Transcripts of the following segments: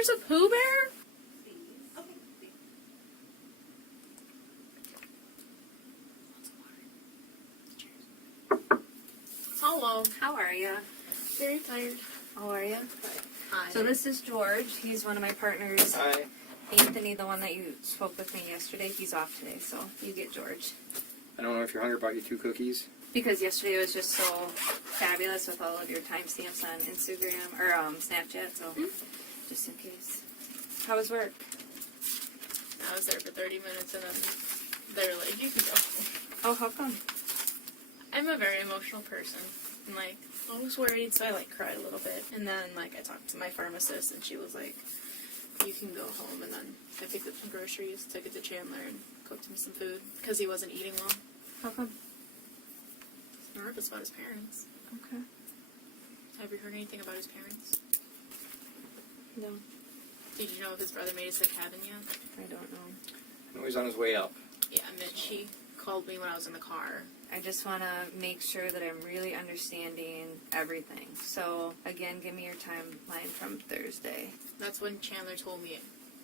there's a Pooh Bear? Hello. How are you? Very tired. How are you? Hi. So this is George. He's one of my partners. Hi. Anthony, the one that you spoke with me yesterday, he's off today, so you get George. I don't know if you're hungry about your 2 cookies. Because yesterday was just so fabulous with all of your timestamps on Instagram, or Snapchat, so just in case. How was work? I was there for 30 minutes and then they're like, you can go. Oh, how come? I'm a very emotional person. And, like, I was worried, so I, like, cried a little bit. And then, like, I talked to my pharmacist, and she was like, you can go home. And then I picked up some groceries, took it to Chandler, and cooked him some food. Because he wasn't eating well. How come? He's nervous about his parents. Okay. Have you heard anything about his parents? No, Did you know if his brother made it to the cabin yet? I don't know. I know he's on his way up. Yeah, Mitch, he called me when I was in the car. I just want to make sure that I'm really understanding everything. So, again, give me your timeline from Thursday. That's when Chandler told me,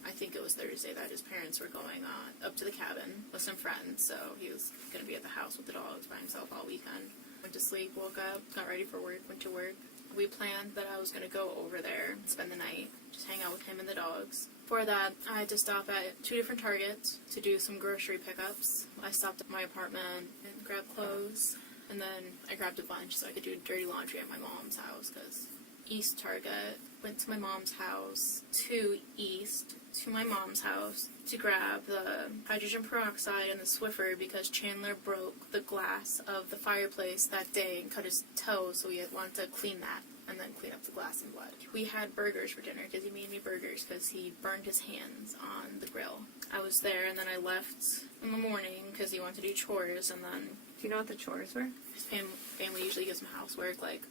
I think it was Thursday, that his parents were going up to the cabin with some friends, so he was going to be at the house with the dogs by himself all weekend. Went to sleep, woke up, got ready for work, went to work. We planned that I was going to go over there and spend the night, just hang out with him and the dogs. For that, I had to stop at 2 different Targets to do some grocery pickups. I stopped at my apartment and grabbed clothes, and then I grabbed a bunch so I could do dirty laundry at my mom's house, because East Target, went to my mom's house, to East, to my mom's house, to grab the hydrogen peroxide and the Swiffer because Chandler broke the glass of the fireplace that day and cut his toe, so we wanted to clean that and then clean up the glass and blood. We had burgers for dinner because he made me burgers because he burned his hands on the grill. I was there, and then I left in the morning because he wanted to do chores, and then Do you know what the chores were? his family usually gives him housework, like,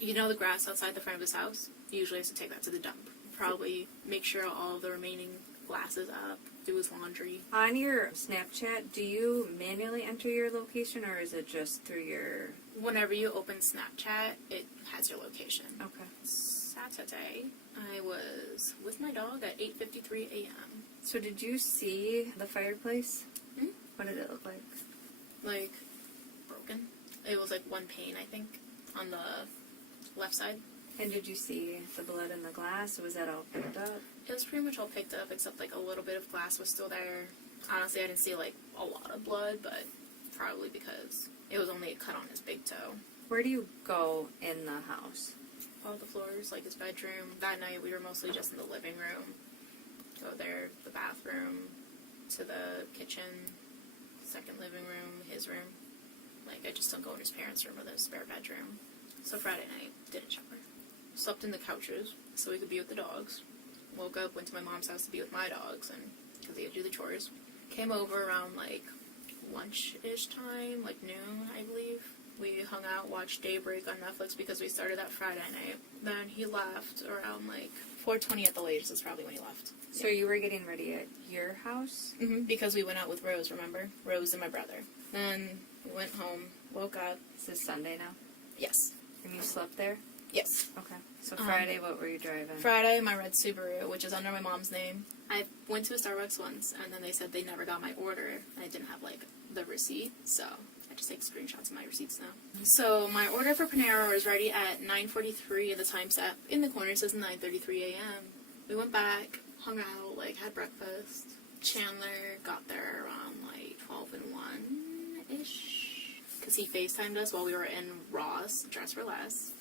you know the grass outside the front of his house? He usually has to take that to the dump. Probably make sure all of the remaining glass is up, do his laundry. On your Snapchat, do you manually enter your location, or is it just through your... Whenever you open Snapchat, it has your location. Okay. Saturday, I was with my dog at 8:53 a.m. So did you see the fireplace? Hmm? What did it look like? Like, broken. It was like one pane, I think, on the left side. And did you see the blood in the glass, or was that all picked up? It was pretty much all picked up, except like a little bit of glass was still there. Honestly, I didn't see like a lot of blood, but probably because it was only a cut on his big toe. Where do you go in the house? All the floors, like his bedroom. That night we were mostly just in the living room. Go there, the bathroom, to the kitchen, second living room, his room. Like, I just don't go in his parents' room or the spare bedroom. So Friday night, did a shower. Slept in the couches so we could be with the dogs. Woke up, went to my mom's house to be with my dogs, and because he had to do the chores. Came over around like lunch-ish time, like noon, I believe. We hung out, watched Daybreak on Netflix because we started that Friday night. Then he left around like 4:20 at the latest is probably when he left. So you were getting ready at your house? Mm-hmm. Because we went out with Rose, remember? Rose and my brother. Then we went home, woke up. Is this Sunday now? Yes. And you slept there? Yes. Okay. So Friday, what were you driving? Friday, my red Subaru, which is under my mom's name. I went to a Starbucks once, and then they said they never got my order, and I didn't have, like, the receipt, so I just take screenshots of my receipts now. So my order for Panera was ready at 9:43, the time set. In the corner says 9:33 a.m. We went back, hung out, like, had breakfast. Chandler got there around, like, 12 and 1-ish, because he FaceTimed us while we were in Ross, Dress for Less.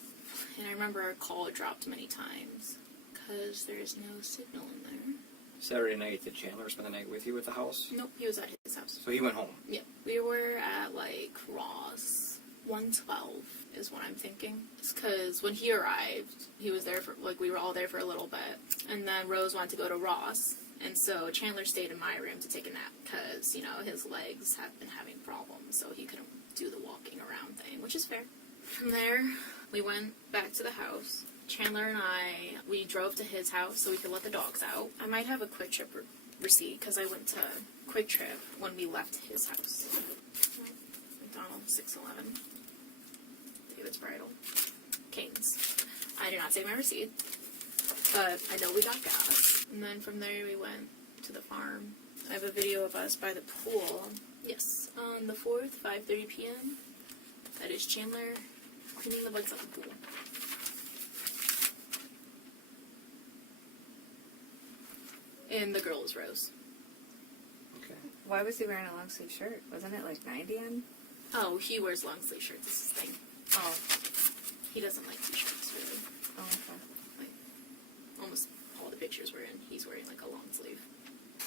And I remember our call dropped many times because there's no signal in there. Saturday night, did Chandler spend the night with you at the house? Nope, he was at his house. So he went home? Yep. We were at, like, Ross. 112 is what I'm thinking. It's because when he arrived, he was there for, like, we were all there for a little bit. And then Rose wanted to go to Ross. And so Chandler stayed in my room to take a nap because, you know, his legs have been having problems. So he couldn't do the walking around thing, which is fair. From there, we went back to the house. Chandler and we drove to his house so we could let the dogs out. I might have a Quick Trip receipt because I went to Quick Trip when we left his house. McDonald's, 611. David's Bridal. Cane's. I did not save my receipt. But I know we got gas. And then from there we went to the farm. I have a video of us by the pool. Yes, on the 4th, 5:30 p.m. That is Chandler cleaning the bugs out of the pool. And the girl is Rose. Okay. Why was he wearing a long sleeve shirt? Wasn't it like 90 on? Oh, he wears long sleeve shirts. This is his thing. Oh. He doesn't like t-shirts, really. Oh, okay. Like, almost all the pictures we're in, he's wearing like a long sleeve.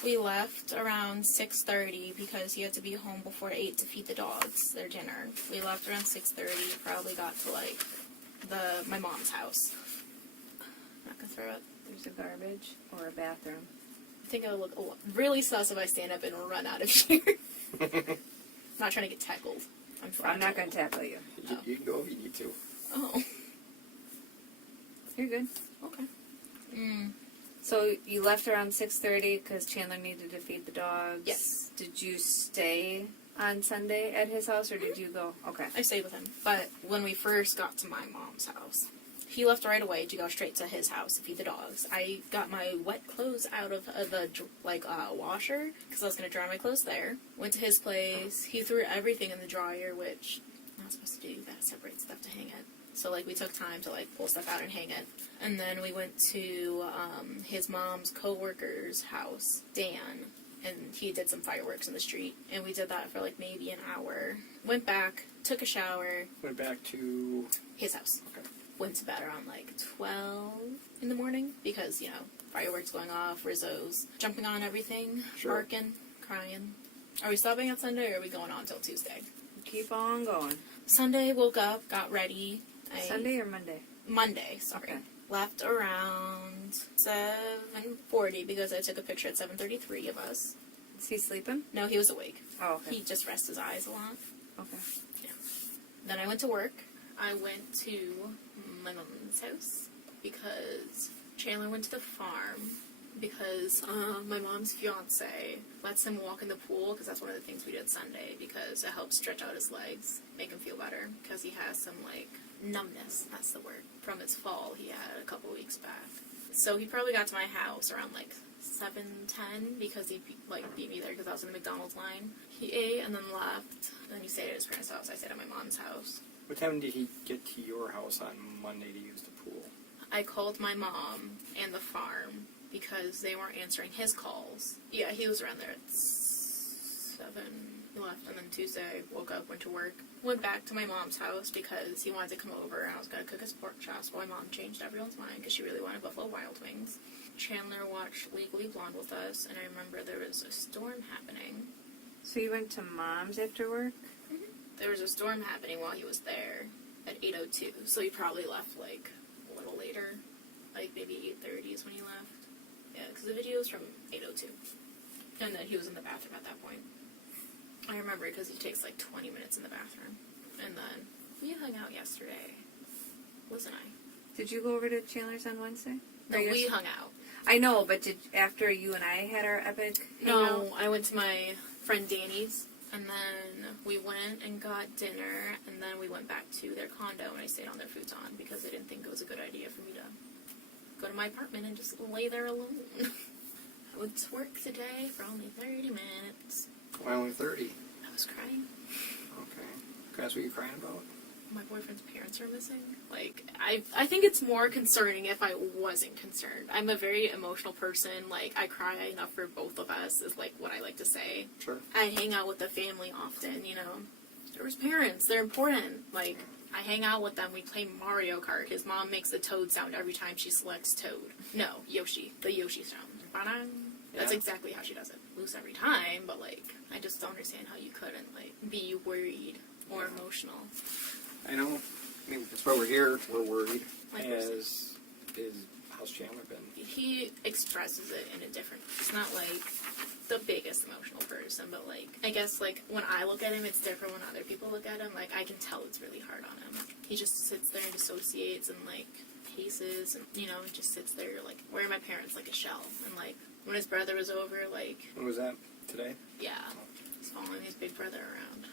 We left around 6:30 because he had to be home before 8 to feed the dogs their dinner. We left around 6:30, probably got to like my mom's house. I'm not gonna throw up. There's a garbage or a bathroom. I think I would look really sus if I stand up and run out of here. Not trying to get tackled. I'm not going to tackle you. You can go if you need to. Oh. You're good. Okay. So you left around 6:30 because Chandler needed to feed the dogs. Yes. Did you stay on Sunday at his house or did you go? Okay. I stayed with him. But when we first got to my mom's house, he left right away to go straight to his house to feed the dogs. I got my wet clothes out of the washer because I was going to dry my clothes there. Went to his place. He threw everything in the dryer, which I'm not supposed to do. That separate stuff to hang it. So we took time to pull stuff out and hang it. And then we went to his mom's co-worker's house, Dan, and he did some fireworks in the street. And we did that for maybe an hour. Went back, took a shower. Went back to His house. Okay. Went to bed around 12 in the morning because, fireworks going off, Rizzo's jumping on everything, Sure. barking, crying. Are we stopping on Sunday or are we going on till Tuesday? Keep on going. Sunday, woke up, got ready. Sunday or Monday? Monday, sorry. Okay. Left around 7:40 because I took a picture at 7:33 of us. Is he sleeping? No, he was awake. Oh, okay. He just rests his eyes a lot. Okay. Yeah. Then I went to work. I went to my mom's house because Chandler went to the farm because my mom's fiance lets him walk in the pool because that's one of the things we did Sunday because it helps stretch out his legs, make him feel better because he has some numbness, that's the word, from his fall he had a couple weeks back. So he probably got to my house around 7:10 because he beat me there because I was in the McDonald's line. He ate and then left. Then he stayed at his parents' house. I stayed at my mom's house. What time did he get to your house on Monday to use the pool? I called my mom and the farm because they weren't answering his calls. Yeah, he was around there at 7. He left, and then Tuesday, woke up, went to work. Went back to my mom's house because he wanted to come over, and I was going to cook his pork chops. Well, my mom changed everyone's mind because she really wanted Buffalo Wild Wings. Chandler watched Legally Blonde with us, and I remember there was a storm happening. So you went to Mom's after work? There was a storm happening while he was there at 8:02, so he probably left a little later, maybe 8:30 is when he left. Yeah, because the video is from 8:02, and then he was in the bathroom at that point. I remember because he takes 20 minutes in the bathroom, and then we hung out yesterday. Liz and I. Did you go over to Chandler's on Wednesday? No, we hung out. I know, but after you and I had our epic hangout? No, I went to my friend Danny's. And then we went and got dinner, and then we went back to their condo, and I stayed on their futon because they didn't think it was a good idea for me to go to my apartment and just lay there alone. I went to work today for only 30 minutes. Why only 30? I was crying. Okay. Can I ask what you're crying about? My boyfriend's parents are missing. I think it's more concerning if I wasn't concerned. I'm a very emotional person. I cry enough for both of us is what I like to say. Sure. I hang out with the family often, There was parents. They're important. I hang out with them. We play Mario Kart. His mom makes the Toad sound every time she selects Toad. No, Yoshi. The Yoshi sound. Ba-dang. That's exactly how she does it. Loose every time, but I just don't understand how you couldn't be worried or emotional. I know. I mean, that's why we're here. We're worried. How's Chandler been? He expresses it in a different... He's not, the biggest emotional person, but, I guess, when I look at him, it's different when other people look at him. I can tell it's really hard on him. He just sits there and dissociates and, paces and, just sits there, wearing my parents like a shell. And, when his brother was over, When was that? Today? Yeah. He's following his big brother around.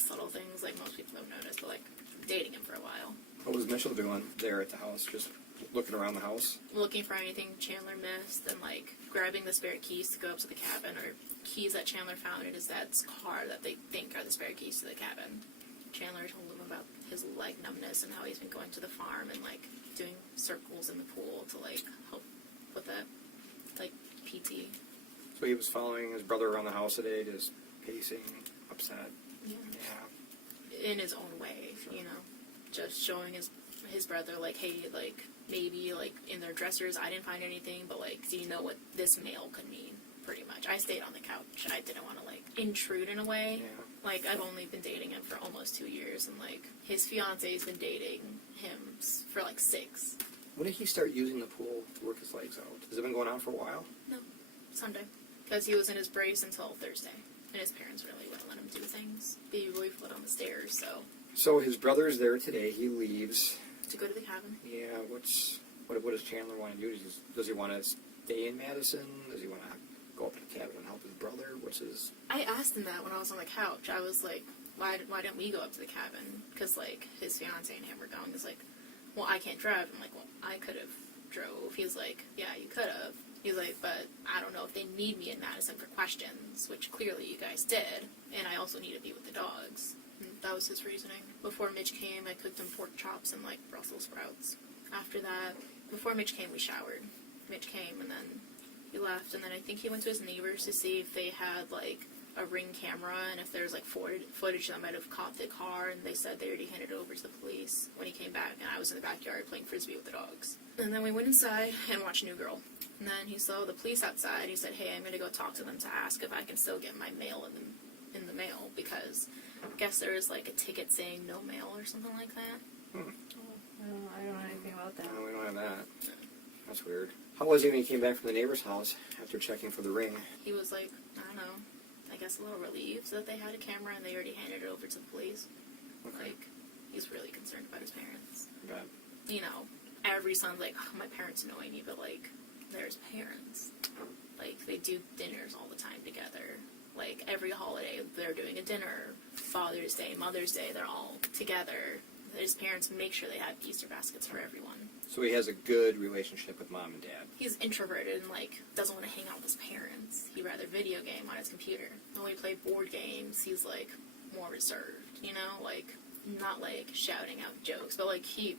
Subtle things, most people have noticed, but, dating him for a while. What was Mitchell doing there at the house? Just looking around the house. looking for anything Chandler missed, and like grabbing the spare keys to go up to the cabin, or keys that Chandler found in his dad's car that they think are the spare keys to the cabin. Chandler told him about his leg numbness and how he's been going to the farm and like doing circles in the pool to like help with that, like PT. So he was following his brother around the house today, just pacing, upset. Yeah. Yeah. In his own way, you know, just showing his brother like, hey, like maybe like in their dressers I didn't find anything, but like, do you know what this mail could mean? Pretty much. I stayed on the couch. I didn't want to like intrude in a way. Yeah. Like I've only been dating him for almost 2 years, and like his fiance's been dating him for like 6. When did he start using the pool to work his legs out? Has it been going on for a while? No, Sunday, because he was in his brace until Thursday, and his parents really wouldn't let him do things. Baby boy fled on the stairs, so So his brother's there today. He leaves. to go to the cabin. Yeah. What does Chandler want to do? Does he want to stay in Madison? Does he want to go up to the cabin and help his brother? What's his? I asked him that when I was on the couch. I was like, why didn't we go up to the cabin? Because, like, his fiance and him were going. He's like, well, I can't drive. I'm like, well, I could have drove. He's like, yeah, you could have. He's like, but I don't know if they need me in Madison for questions, which clearly you guys did. And I also need to be with the dogs. And that was his reasoning. Before Mitch came, I cooked him pork chops and, like, Brussels sprouts. After that, before Mitch came, we showered. Mitch came, and then he left, and then I think he went to his neighbors to see if they had, like, a Ring camera, and if there's, like, footage that might have caught the car, and they said they already handed it over to the police when he came back, and I was in the backyard playing Frisbee with the dogs. And then we went inside and watched New Girl. And then he saw the police outside. He said, hey, I'm going to go talk to them to ask if I can still get my mail in the mail, because I guess there was, like, a ticket saying no mail or something like that. Hmm. I don't know anything about that. No, we don't have that. That's weird. How was he when he came back from the neighbor's house after checking for the ring? He was like, I don't know, I guess a little relieved that they had a camera and they already handed it over to the police. Okay. Like, he's really concerned about his parents. Bad. You know, every son's like, oh, my parents annoy me, but like, there's parents. Like, they do dinners all the time together. Like, every holiday, they're doing a dinner. Father's Day, Mother's Day, they're all together. His parents make sure they have Easter baskets for everyone. So he has a good relationship with mom and dad. He's introverted and, like, doesn't want to hang out with his parents. He'd rather video game on his computer. When we play board games, he's, like, more reserved, you know? Like, not, like, shouting out jokes, but, like, he,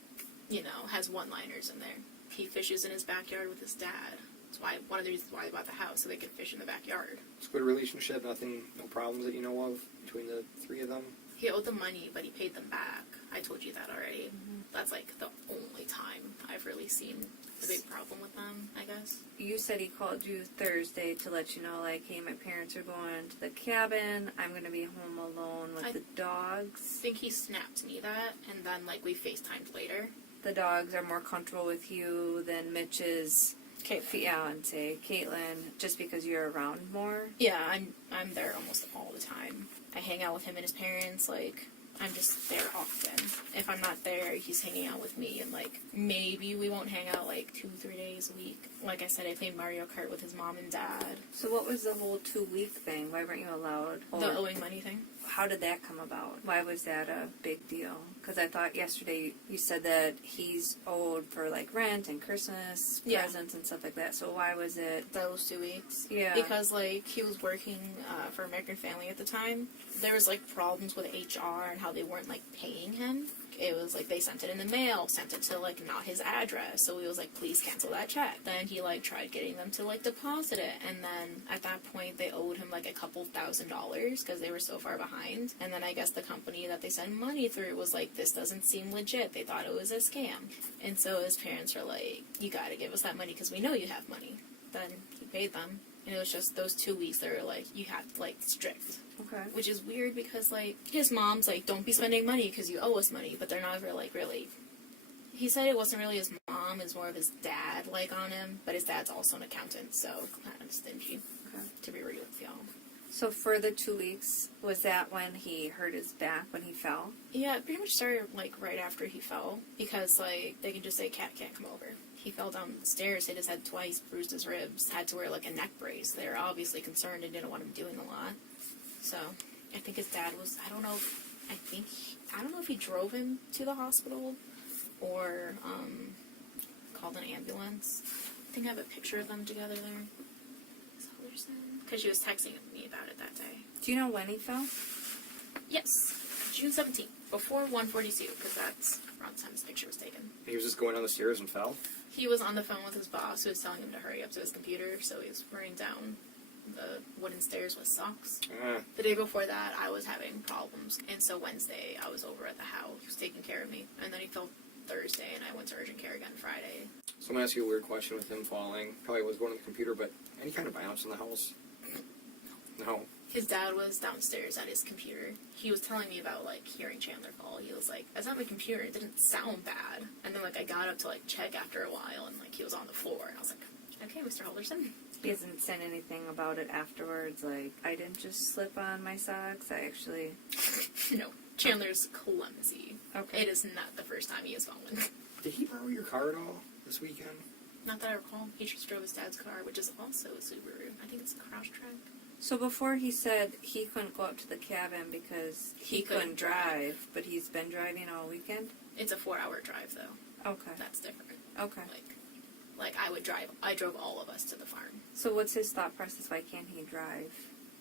you know, has one-liners in there. He fishes in his backyard with his dad. That's why, one of the reasons why they bought the house, so they could fish in the backyard. It's a good relationship, no problems that you know of between the three of them? He owed them money, but he paid them back. I told you that already. Mm-hmm. That's, like, the only time I've really seen a big problem with them, I guess. You said he called you Thursday to let you know, like, hey, my parents are going to the cabin. I'm going to be home alone with the dogs. I think he snapped me that, and then, like, we FaceTimed later. The dogs are more comfortable with you than Mitch's fiance, Caitlin, just because you're around more? Yeah, I'm there almost all the time. I hang out with him and his parents, like, I'm just there often. If I'm not there, he's hanging out with me, and, like, maybe we won't hang out, like, 2-3 days a week. Like I said, I played Mario Kart with his mom and dad. So what was the whole 2-week thing? Why weren't you allowed? The owing money thing? How did that come about? Why was that a big deal? Because I thought yesterday you said that he's owed for, like, rent and Christmas presents and stuff like that. So why was it those 2 weeks? Yeah. Because, like, he was working for American Family at the time. There was, like, problems with HR and how they weren't, like, paying him. It was, like, they sent it in the mail, sent it to, like, not his address. So he was like, please cancel that check. Then he, like, tried getting them to, like, deposit it. And then at that point, they owed him, like, a couple $1,000s because they were so far behind. And then I guess the company that they sent money through was like, this doesn't seem legit. They thought it was a scam. And so his parents were like, you gotta give us that money because we know you have money. Then he paid them. And it was just those 2 weeks they were like, you have to, like, strict. Okay. Which is weird because, like, his mom's like, don't be spending money because you owe us money. But they're not like, really. He said it wasn't really his mom, it was more of his dad, like, on him. But his dad's also an accountant, so kind of stingy, to be real with y'all. So for the 2 weeks, was that when he hurt his back when he fell? Yeah, it pretty much started, like, right after he fell. Because, like, they can just say, Cat can't come over. He fell down the stairs, hit his head twice, bruised his ribs, had to wear, like, a neck brace. They were obviously concerned and didn't want him doing a lot. So, I think his dad was, I don't know if he drove him to the hospital or, called an ambulance. I think I have a picture of them together there. Because she was texting me about it that day. Do you know when he fell? Yes, June 17th, before 1:42, because that's around the time this picture was taken. He was just going down the stairs and fell? He was on the phone with his boss, who was telling him to hurry up to his computer, so he was running down the wooden stairs with socks. The day before that, I was having problems, and so Wednesday, I was over at the house. He was taking care of me, and then he fell Thursday, and I went to urgent care again Friday. So I'm going to ask you a weird question with him falling. Probably was going to the computer, but any kind of violence in the house? No. His dad was downstairs at his computer. He was telling me about, like, hearing Chandler fall. He was like, that's not my computer. It didn't sound bad. And then, like, I got up to, like, check after a while, and, like, he was on the floor. And I was like, okay, Mr. Halderson. He hasn't said anything about it afterwards, like, I didn't just slip on my socks, I actually... No. Chandler's clumsy. Okay. It is not the first time he has fallen. Did he borrow your car at all this weekend? Not that I recall. He just drove his dad's car, which is also a Subaru. I think it's a Crosstrek. So before he said he couldn't go up to the cabin because he couldn't drive, but he's been driving all weekend? It's a 4-hour drive, though. Okay. That's different. Okay. Like I drove all of us to the farm. So what's his thought process? Why can't he drive?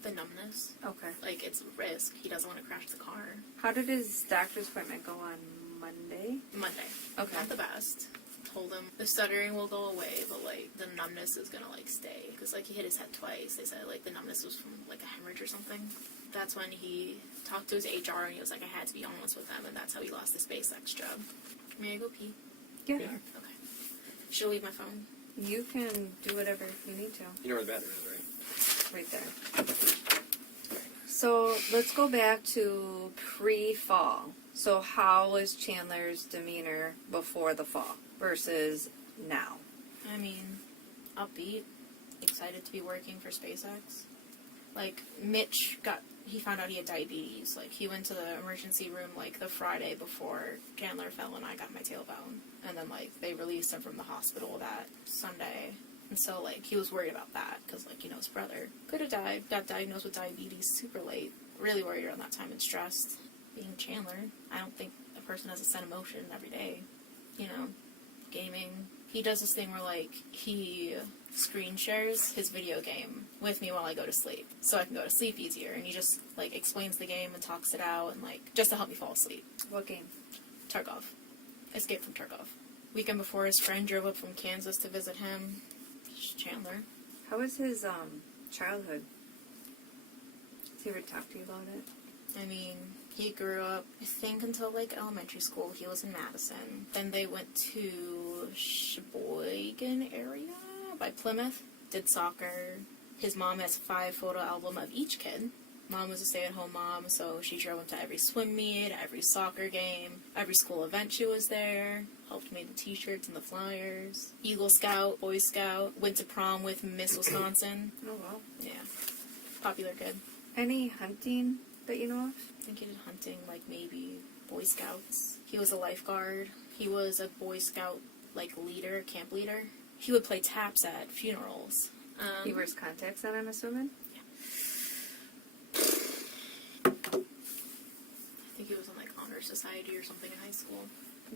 The numbness. Okay. Like, it's a risk. He doesn't want to crash the car. How did his doctor's appointment go on Monday? Monday. Okay. Not the best. Told him the stuttering will go away, but, like, the numbness is gonna, like, stay. Because, like, he hit his head twice. They said, like, the numbness was from, like, a hemorrhage or something. That's when he talked to his HR, and he was like, I had to be honest with them, and that's how he lost the SpaceX job. May I go pee? Yeah. Okay. Should I leave my phone? You can do whatever you need to. You know where the bathroom is, right? Right there. So let's go back to pre-fall. So how was Chandler's demeanor before the fall versus now? I mean, upbeat, excited to be working for SpaceX. Like, Mitch he found out he had diabetes. Like, he went to the emergency room, like, the Friday before Chandler fell and I got my tailbone. And then, like, they released him from the hospital that Sunday. And so, like, he was worried about that because, like, you know, his brother could have died, got diagnosed with diabetes super late. Really worried around that time and stressed. Being Chandler, I don't think a person has a set emotion every day. You know, gaming. He does this thing where, like, he screen shares his video game with me while I go to sleep, so I can go to sleep easier, and he just, like, explains the game and talks it out, and, like, just to help me fall asleep. What game? Tarkov. Escape from Tarkov. Weekend before, his friend drove up from Kansas to visit him. Chandler. How was his childhood? Has he ever talked to you about it? I mean, he grew up, I think, until, like, elementary school. He was in Madison. Then they went to Sheboygan area by Plymouth. Did soccer. His mom has 5-photo album of each kid. Mom was a stay-at-home mom, so she drove him to every swim meet, every soccer game, every school event she was there. Helped make the t-shirts and the flyers. Eagle Scout, Boy Scout. Went to prom with Miss Wisconsin. Oh, wow. Yeah. Popular kid. Any hunting that you know of? I think he did hunting, like, maybe Boy Scouts. He was a lifeguard. He was a Boy Scout, like, leader, camp leader. He would play taps at funerals. He wears contacts on, I'm assuming? I think he was in, like, honor society or something in high school.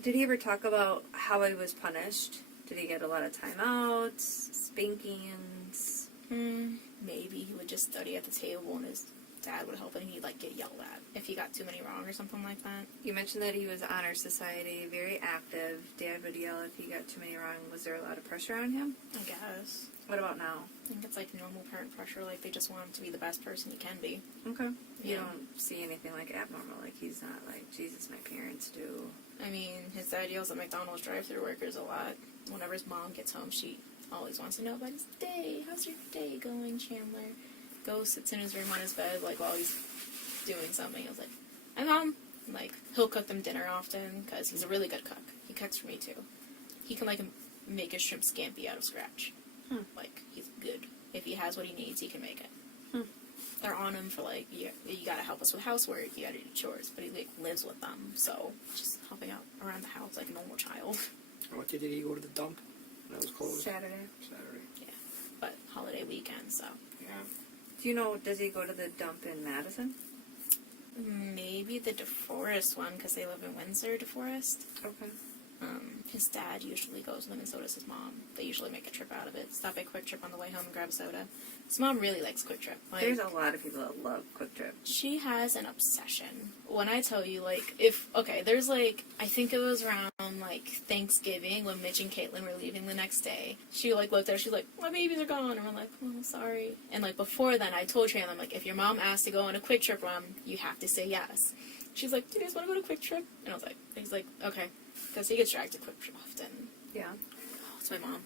Did he ever talk about how he was punished? Did he get a lot of timeouts, spankings? Maybe he would just study at the table and his dad would help and he'd, like, get yelled at if he got too many wrong or something like that. You mentioned that he was honor society, very active. Dad would yell if he got too many wrong. Was there a lot of pressure on him? I guess. What about now? I think it's, like, normal parent pressure. Like, they just want him to be the best person he can be. Okay. You Yeah. don't see anything, like, abnormal. Like, he's not like, Jesus, my parents do. I mean, his dad yells at McDonald's drive-thru workers a lot. Whenever his mom gets home, she always wants to know about his day. How's your day going, Chandler? Goes, sits in his room on his bed, like, while he's doing something. I was like, hi, Mom. And, like, he'll cook them dinner often, because he's a really good cook. He cooks for me, too. He can, like, make a shrimp scampi out of scratch. Like, he's good. If he has what he needs, he can make it. They're on him for, like, you gotta help us with housework, you gotta do chores, but he, like, lives with them, so just helping out around the house like a normal child. What day did he go to the dump? When it was closed? Saturday. Yeah. But holiday weekend, so. Yeah. Do you know, does he go to the dump in Madison? Maybe the DeForest one, because they live in Windsor, DeForest. Okay. his dad usually goes with him, and so does his mom. They usually make a trip out of it. Stop at Quick Trip on the way home and grab a soda. His mom really likes Quick Trip. Like, There's a lot of people that love Quick Trip. she has an obsession. When I tell you, like, there's, like, I think it was around, like, Thanksgiving when Mitch and Caitlin were leaving the next day. She, like, looked at her, she's like, my babies are gone. And we're like, oh, sorry. And, like, before then, I told Chandler, I'm like, if your mom asks to go on a Quick Trip, Mom, you have to say yes. She's like, do you guys want to go to Quick Trip? And I was like, he's like, okay. Because he gets dragged to Quick Trip often. Yeah. Oh, it's my mom.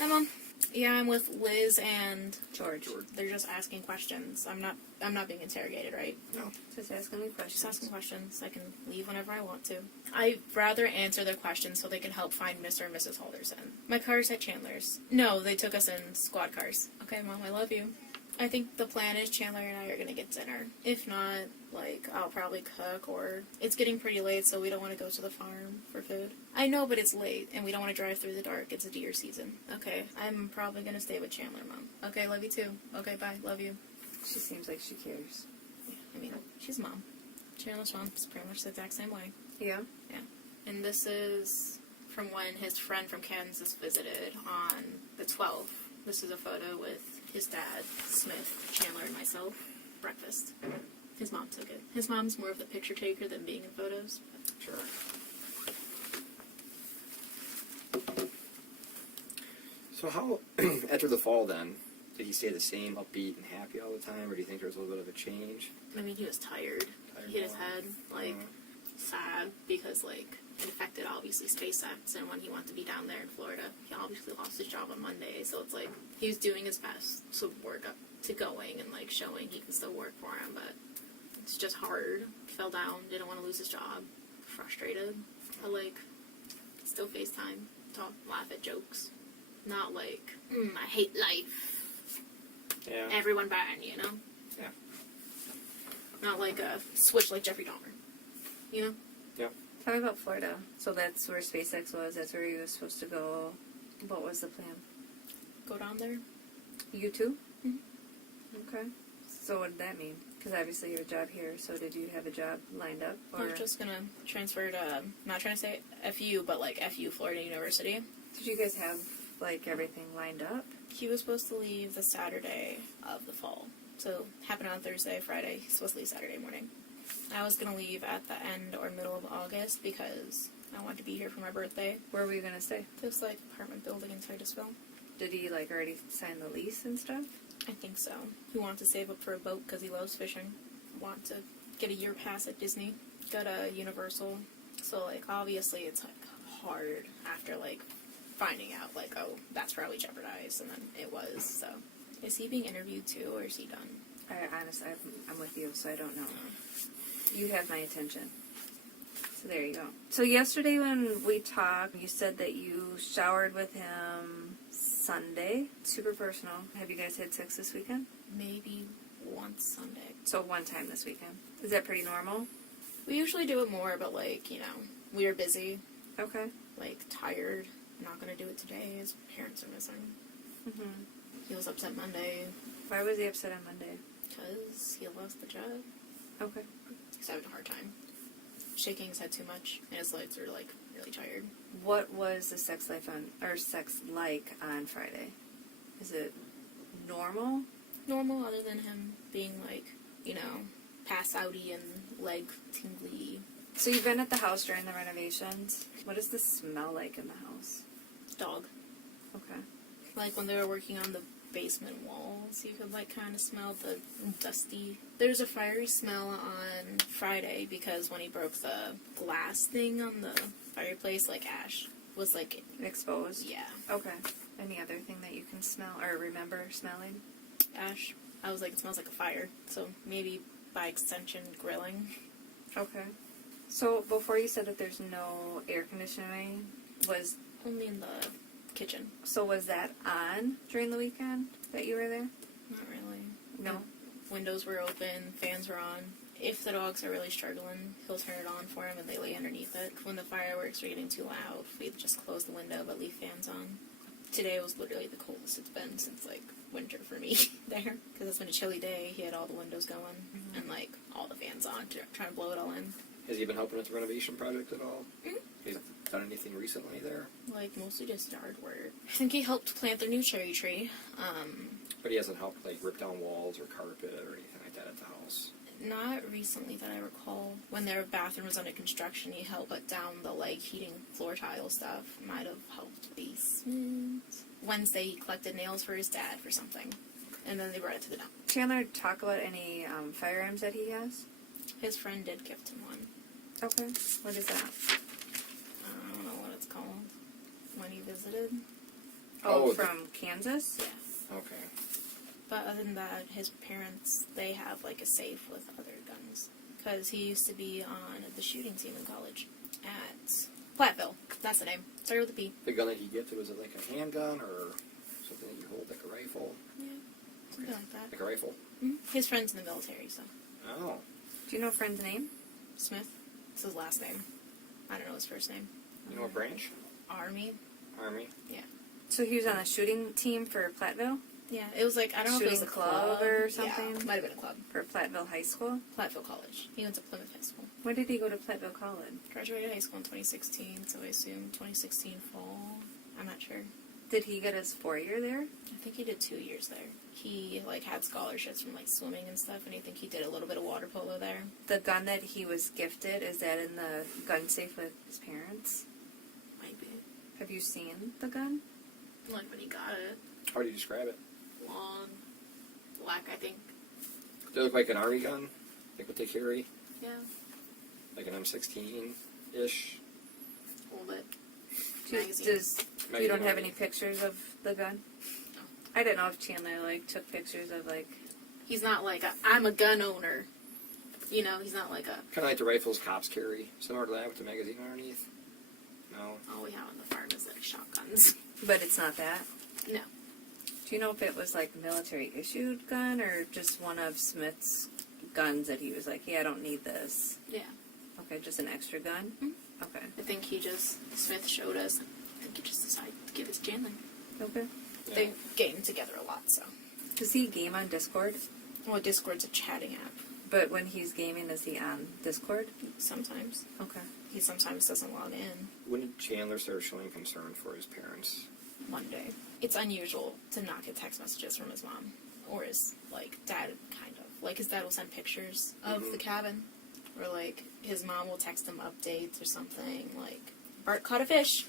Hi, Mom. Yeah, I'm with Liz and George. they're just asking questions. I'm not being interrogated, right? No. Just asking me questions. Just asking questions. I can leave whenever I want to. I'd rather answer their questions so they can help find Mr. and Mrs. Halderson. My car's at Chandler's. No, they took us in squad cars. Okay, Mom, I love you. I think the plan is Chandler and I are going to get dinner. If not, like, I'll probably cook, or it's getting pretty late, so we don't want to go to the farm for food. I know, but it's late, and we don't want to drive through the dark. It's a deer season. Okay, I'm probably going to stay with Chandler, Mom. Okay, love you too. Okay, bye. Love you. She seems like she cares. Yeah, I mean, she's mom. Chandler's mom is pretty much the exact same way. Yeah. Yeah. And this is from when his friend from Kansas visited on the 12th. This is a photo with his dad, Smith, Chandler, and myself. Breakfast. His mom took it. His mom's more of the picture taker than being in photos. Sure. So how, after the fall then, did he stay the same, upbeat and happy all the time, or do you think there was a little bit of a change? I mean, he was tired. He hit his head, like, sad, because, like, it affected, obviously, SpaceX, and when he wanted to be down there in Florida, he obviously lost his job on Monday, so it's like, he was doing his best to work up to going and, like, showing he can still work for him, but it's just hard. Fell down, didn't want to lose his job, frustrated, but, like, still FaceTime, talk, laugh at jokes. Not like, I hate life. Yeah. Everyone bad, you know? Yeah. Not like a switch like Jeffrey Dahmer. You know? Yep. Tell me about Florida. So that's where SpaceX was. That's where he was supposed to go. What was the plan? Go down there. You too? Mm-hmm. Okay. So what did that mean? Because obviously you have a job here. So did you have a job lined up? Or? I'm just gonna transfer to, I'm not trying to say FU, but like FU, Florida University. Did you guys have, like, everything lined up? He was supposed to leave the Saturday of the fall. So, happened on Thursday, Friday. He's supposed to leave Saturday morning. I was going to leave at the end or middle of August because I wanted to be here for my birthday. Where were you going to stay? This, like, apartment building in Titusville. Did he, like, already sign the lease and stuff? I think so. He wanted to save up for a boat because he loves fishing. Want to get a year pass at Disney. Go to Universal. So, like, obviously it's, like, hard after, like, finding out, like, oh, that's probably jeopardized, and then it was, so. Is he being interviewed too, or is he done? Honestly, I'm with you, so I don't know. You have my attention. So there you go. So yesterday when we talked, you said that you showered with him Sunday. Super personal. Have you guys had sex this weekend? Maybe once Sunday. So one time this weekend. Is that pretty normal? We usually do it more, but, like, you know, we were busy, Okay. like, tired. Not gonna do it today. His parents are missing. Mm-hmm. He was upset Monday Why was he upset on Monday? because he lost the job. Okay. He's having a hard time. Shaking his head too much, and his legs are, like, really tired. What was the sex like on Friday? Is it normal? Normal, other than him being, like, you know, pass-outy and leg tingly. So you've been at the house during the renovations. What does the smell like in the house? Dog. Okay. Like, when they were working on the basement walls, you could, like, kind of smell the dusty. There's a fiery smell on Friday because when he broke the glass thing on the fireplace, like, ash was, like, Exposed? yeah, Okay. Any other thing that you can smell or remember smelling? ash. I was like, it smells like a fire, so maybe by extension, grilling. Okay. So before you said that there's no air conditioning, Only in the kitchen. so was that on during the weekend that you were there? Not really. No. Windows were open, fans were on. If the dogs are really struggling, he'll turn it on for them and they lay underneath it. When the fireworks are getting too loud, we'd just close the window but leave fans on. Today was literally the coldest it's been since, like, winter for me there. Because it's been a chilly day. He had all the windows going and, like, all the fans on, trying to blow it all in. Has he been helping with the renovation project at all? Mhm. He's done anything recently there? Like, mostly just yard work. I think he helped plant their new cherry tree. But he hasn't helped, like, rip down walls or carpet or anything like that at the house? Not recently that I recall. When their bathroom was under construction, he helped put down the, like, heating floor tile stuff. Might have helped basement. Wednesday, he collected nails for his dad for something. And then they brought it to the dump. Chandler, talk about any firearms that he has? His friend did gift him one. Okay. What is that? I don't know what it's called. When he visited. Oh, Oh, from Kansas? Yeah. Okay. But other than that, his parents, they have, like, a safe with other guns. Because he used to be on the shooting team in college at Platteville. That's the name. Started with a P. The gun that he gifted, was it like a handgun or something that you hold, like a rifle? Yeah, something like that. Like a rifle? His friend's in the military, so. Oh. Do you know a friend's name? Smith. It's his last name. I don't know his first name. You know what branch? Army. Army? Yeah. So he was on a shooting team for Platteville? Yeah, it was like, I don't know if it was a Shooting club club or something? Yeah, might have been a club. For Platteville High School? Platteville College. He went to Plymouth High School. When did he go to Platteville College? Graduated high school in 2016, so I assume 2016 fall. I'm not sure. Did he get his 4-year there? I think he did 2 years there. He, like, had scholarships from, like, swimming and stuff, and I think he did a little bit of water polo there. The gun that he was gifted, is that in the gun safe with his parents? Might be. Have you seen the gun? Like, when he got it. How do you describe it? Long. Black, I think. Does it look like an army gun? Like what they carry? Yeah. Like an M16-ish? Hold it. Do- Magazine. You don't have any pictures of the gun? No. I didn't know if Chandler, like, took pictures of, like... He's not like I'm a gun owner. You know, he's not like a, Kind of like the rifles cops carry. Similar to that with the magazine underneath? No? all we have on the farm is, like, shotguns. But it's not that? No. Do you know if it was, like, a military-issued gun or just one of Smith's guns that he was like, yeah, I don't need this? Yeah. Okay, just an extra gun? Mhm. Okay. I think Smith showed us. I think he just decided to give it to Chandler. Okay. Yeah. They game together a lot, so. Does he game on Discord? Well, Discord's a chatting app. But when he's gaming, is he on Discord? Sometimes. Okay. He sometimes doesn't log in. When did Chandler start showing concern for his parents? Monday. It's unusual to not get text messages from his mom. Or his, like, dad, kind of. Like, his dad will send pictures of the cabin. Or, like, his mom will text him updates or something. Like, Bart caught a fish.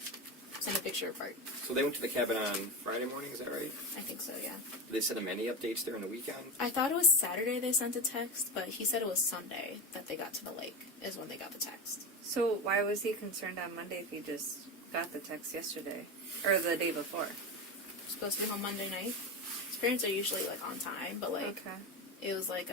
Send a picture of Bart. So they went to the cabin on Friday morning, is that right? I think so, yeah. Did they send him any updates during the weekend? I thought it was Saturday they sent a text, but he said it was Sunday that they got to the lake, is when they got the text. So why was he concerned on Monday if he just got the text yesterday? Or the day before? Supposed to be home Monday night. His parents are usually, like, on time, but, like, Okay. it was like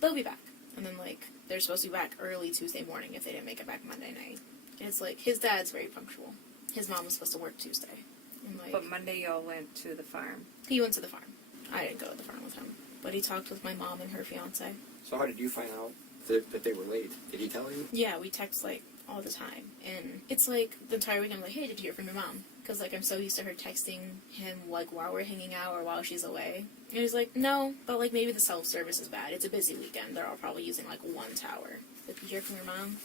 they'll be back. And then, like, they're supposed to be back early Tuesday morning if they didn't make it back Monday night. And it's like, his dad's very punctual. His mom was supposed to work Tuesday. And, like, But Monday y'all went to the farm. he went to the farm. I didn't go to the farm with him. But he talked with my mom and her fiance. So how did you find out that they were late? Did he tell you? Yeah, we text, like, all the time. And it's like, the entire weekend I'm like, hey, did you hear from your mom? Because, like, I'm so used to her texting him, like, while we're hanging out or while she's away. And he's like, no, but, like, maybe the self-service is bad. It's a busy weekend. They're all probably using, like, one tower. Did you hear from your mom?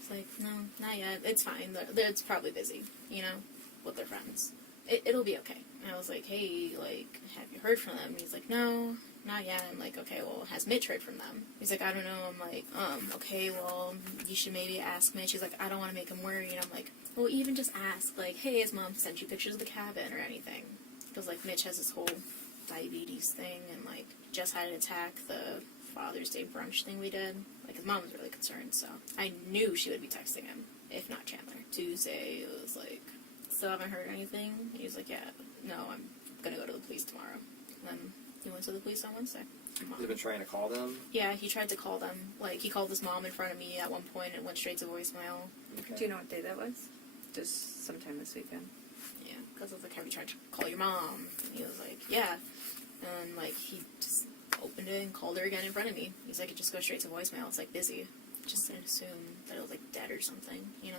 It's like, no, not yet. It's fine. It's probably busy, you know, with their friends. It'll be okay. And I was like, hey, like, have you heard from them? And he's like, no, not yet. I'm like, okay, well, has Mitch heard from them? He's like, I don't know. I'm like, okay, well, you should maybe ask Mitch. He's like, I don't want to make him worry. And I'm like, well, even just ask, like, hey, his mom sent you pictures of the cabin or anything. Because, like, Mitch has this whole diabetes thing and, like, just had an attack the Father's Day brunch thing we did. Like, his mom was really concerned, so I knew she would be texting him, if not Chandler. Tuesday, it was like, still haven't heard anything? He was like, yeah, no, I'm gonna go to the police tomorrow. And then he went to the police on Wednesday. Has he been trying to call them? Yeah, he tried to call them. Like, he called his mom in front of me at one point and it went straight to voicemail. Okay. Do you know what day that was? Just sometime this weekend. Yeah, because I was like, have you tried to call your mom? And he was like, yeah. And, like, he just opened it and called her again in front of me. He's like, it just goes straight to voicemail. It's, like, busy. Just didn't assume that it was, like, dead or something, you know?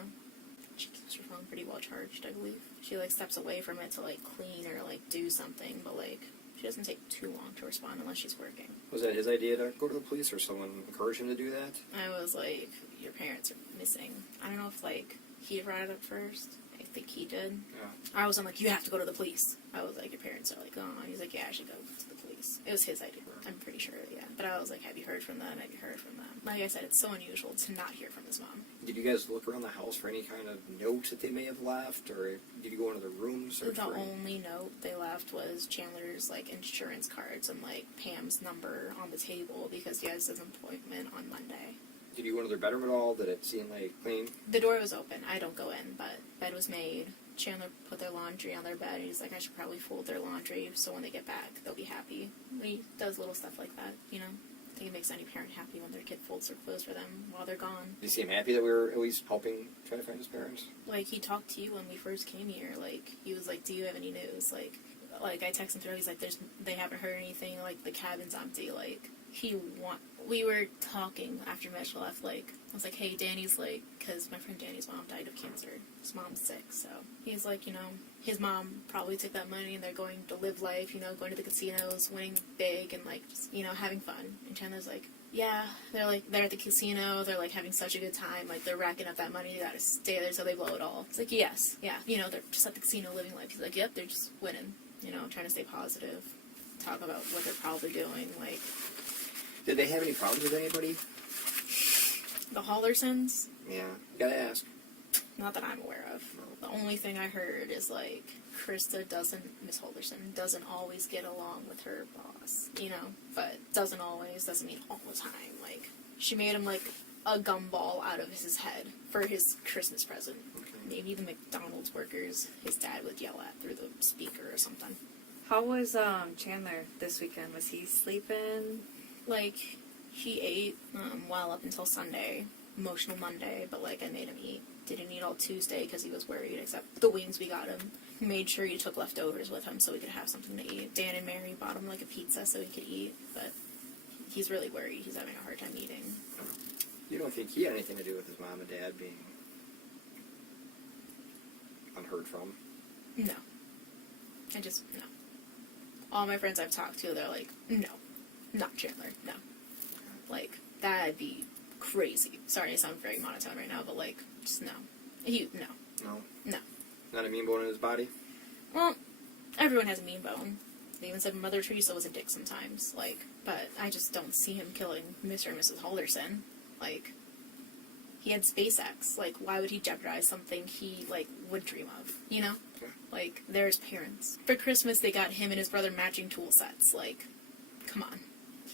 She keeps her phone pretty well charged, I believe. She, like, steps away from it to, like, clean or, like, do something, but, like, She doesn't take too long to respond unless she's working. Was that his idea to go to the police, or someone encouraged him to do that? I was like, your parents are missing. I don't know if, like, he brought it up first. I think he did. Yeah. I wasn't like, you have to go to the police. I was like, your parents are like, oh. He's like, yeah, I should go to the police. It was his idea. I'm pretty sure, yeah. But I was like, have you heard from them? Have you heard from them? Like I said, it's so unusual to not hear from his mom. Did you guys look around the house for any kind of note that they may have left, or did you go into the rooms? The only note they left was Chandler's, like, insurance cards and, like, Pam's number on the table because he has his appointment on Monday. Did you go into their bedroom at all? Did it seem like clean? The door was open. I don't go in, but bed was made. Chandler put their laundry on their bed. He's like, I should probably fold their laundry so when they get back, they'll be happy. He does little stuff like that, you know? I think it makes any parent happy when their kid folds their clothes for them while they're gone. Did you seem happy that we were at least helping try to find his parents? Like, he talked to you when we first came here. Like, he was like, do you have any news? Like I texted him through. He's like, they haven't heard anything. Like, the cabin's empty. Like, we were talking after Mitch left. Like, I was like, hey, Danny's like, because my friend Danny's mom died of cancer. His mom's sick, so he's like, you know, his mom probably took that money and they're going to live life, you know, going to the casinos, winning big, and, like, just, you know, having fun. And Chandler's like, yeah, they're at the casino, they're, like, having such a good time, like, they're racking up that money, you gotta stay there till they blow it all. It's like, yes, yeah, you know, they're just at the casino living life. He's like, yep, they're just winning, you know, trying to stay positive, talk about what they're probably doing, like. Did they have any problems with anybody? The Haldersons? Yeah, gotta ask. Not that I'm aware of. The only thing I heard is, like, Miss Halderson doesn't always get along with her boss, you know? But doesn't always, doesn't mean all the time. Like, she made him, like, a gumball out of his head for his Christmas present. Okay. Maybe the McDonald's workers his dad would yell at through the speaker or something. How was Chandler this weekend? Was he sleeping? Like, he ate well up until Sunday, emotional Monday, but, like, I made him eat. Didn't eat all Tuesday because he was worried, except the wings we got him. Made sure he took leftovers with him so we could have something to eat. Dan and Mary bought him, like, a pizza so he could eat, but he's really worried. He's having a hard time eating. You don't think he had anything to do with his mom and dad being unheard from? No. No. All my friends I've talked to, they're like, no. Not Chandler, no. Like, that'd be crazy. Sorry, I sound very monotone right now, but, like, just no. No. No? No. Not a mean bone in his body? Well, everyone has a mean bone. They even said Mother Teresa was a dick sometimes, like, but I just don't see him killing Mr. and Mrs. Halderson. Like, he had SpaceX. Like, why would he jeopardize something he, like, would dream of, you know? Yeah. Like, they're his parents. For Christmas, they got him and his brother matching tool sets. Like, come on.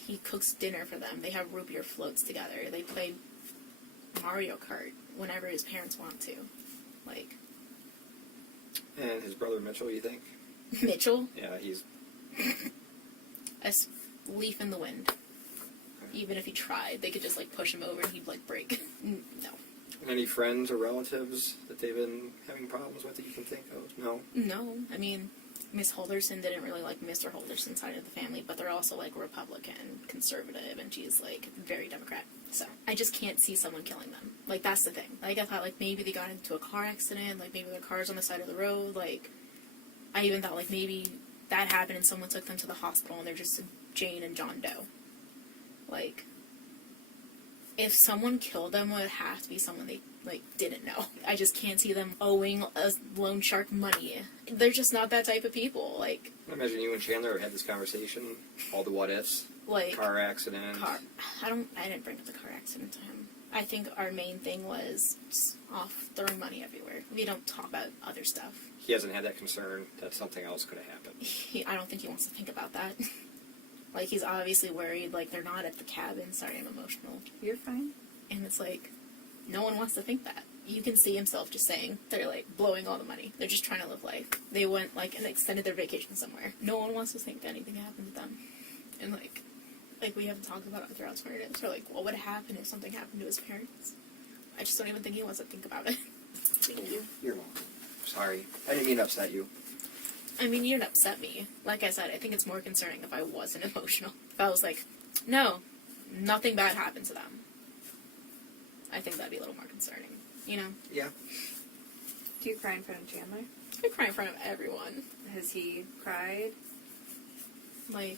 He cooks dinner for them. They have root beer floats together. They play Mario Kart whenever his parents want to. Like... And his brother Mitchell, you think? Mitchell? Yeah, he's... A leaf in the wind. Even if he tried, they could just, like, push him over and he'd, like, break. No. Any friends or relatives that they've been having problems with that you can think of? No? No. I mean, Miss Halderson didn't really like Mr. Halderson's side of the family, but they're also, like, Republican, conservative, and she's, like, very Democrat. So, I just can't see someone killing them. Like, that's the thing. Like, I thought, like, maybe they got into a car accident, like, maybe their car's on the side of the road, like, I even thought, like, maybe that happened and someone took them to the hospital and they're just Jane and John Doe. Like, if someone killed them, it would have to be someone they, like, didn't know. I just can't see them owing a loan shark money. They're just not that type of people. Like, I imagine you and Chandler had this conversation, all the what-ifs. Like, car accident. I didn't bring up the car accident to him. I think our main thing was just off throwing money everywhere. We don't talk about other stuff. He hasn't had that concern that something else could have happened. I don't think he wants to think about that. Like, he's obviously worried, like, they're not at the cabin. Sorry, I'm emotional. You're fine. And it's like, no one wants to think that. You can see himself just saying, they're, like, blowing all the money. They're just trying to live life. They went, like, and extended their vacation somewhere. No one wants to think that anything happened to them. And, like, we haven't talked about it throughout alternatives. We're like, what would happen if something happened to his parents? I just don't even think he wants to think about it. You're welcome. Sorry. I didn't mean to upset you. I mean, you didn't upset me. Like I said, I think it's more concerning if I wasn't emotional. If I was like, no, nothing bad happened to them. I think that'd be a little more concerning. You know? Yeah. Do you cry in front of Chandler? I cry in front of everyone. Has he cried? Like,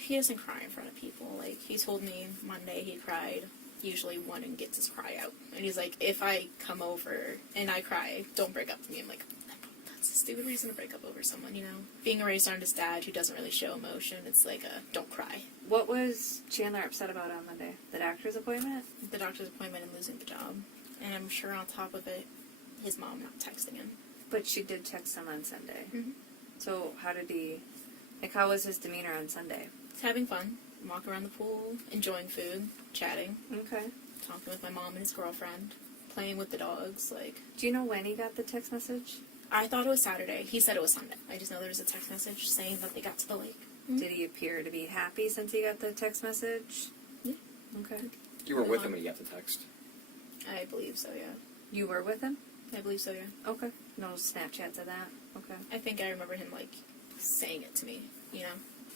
he doesn't cry in front of people. Like, he told me Monday he cried. Usually one and gets his cry out. And he's like, if I come over and I cry, don't break up with me. I'm like, that's a stupid reason to break up over someone, you know? Being raised around his dad who doesn't really show emotion, it's like a, don't cry. What was Chandler upset about on Monday? The doctor's appointment? The doctor's appointment and losing the job. And I'm sure on top of it, his mom not texting him. But she did text him on Sunday. Mm-hmm. So how was his demeanor on Sunday? He's having fun. Walking around the pool, enjoying food, chatting, Okay. talking with my mom and his girlfriend, playing with the dogs, like... Do you know when he got the text message? I thought it was Saturday. He said it was Sunday. I just know there was a text message saying that they got to the lake. Mm-hmm. Did he appear to be happy since he got the text message? Yeah. Okay. You were with him when you got the text. I believe so, yeah. You were with him? I believe so, yeah. Okay. No Snapchats of that? Okay. I think I remember him, like, saying it to me, you know?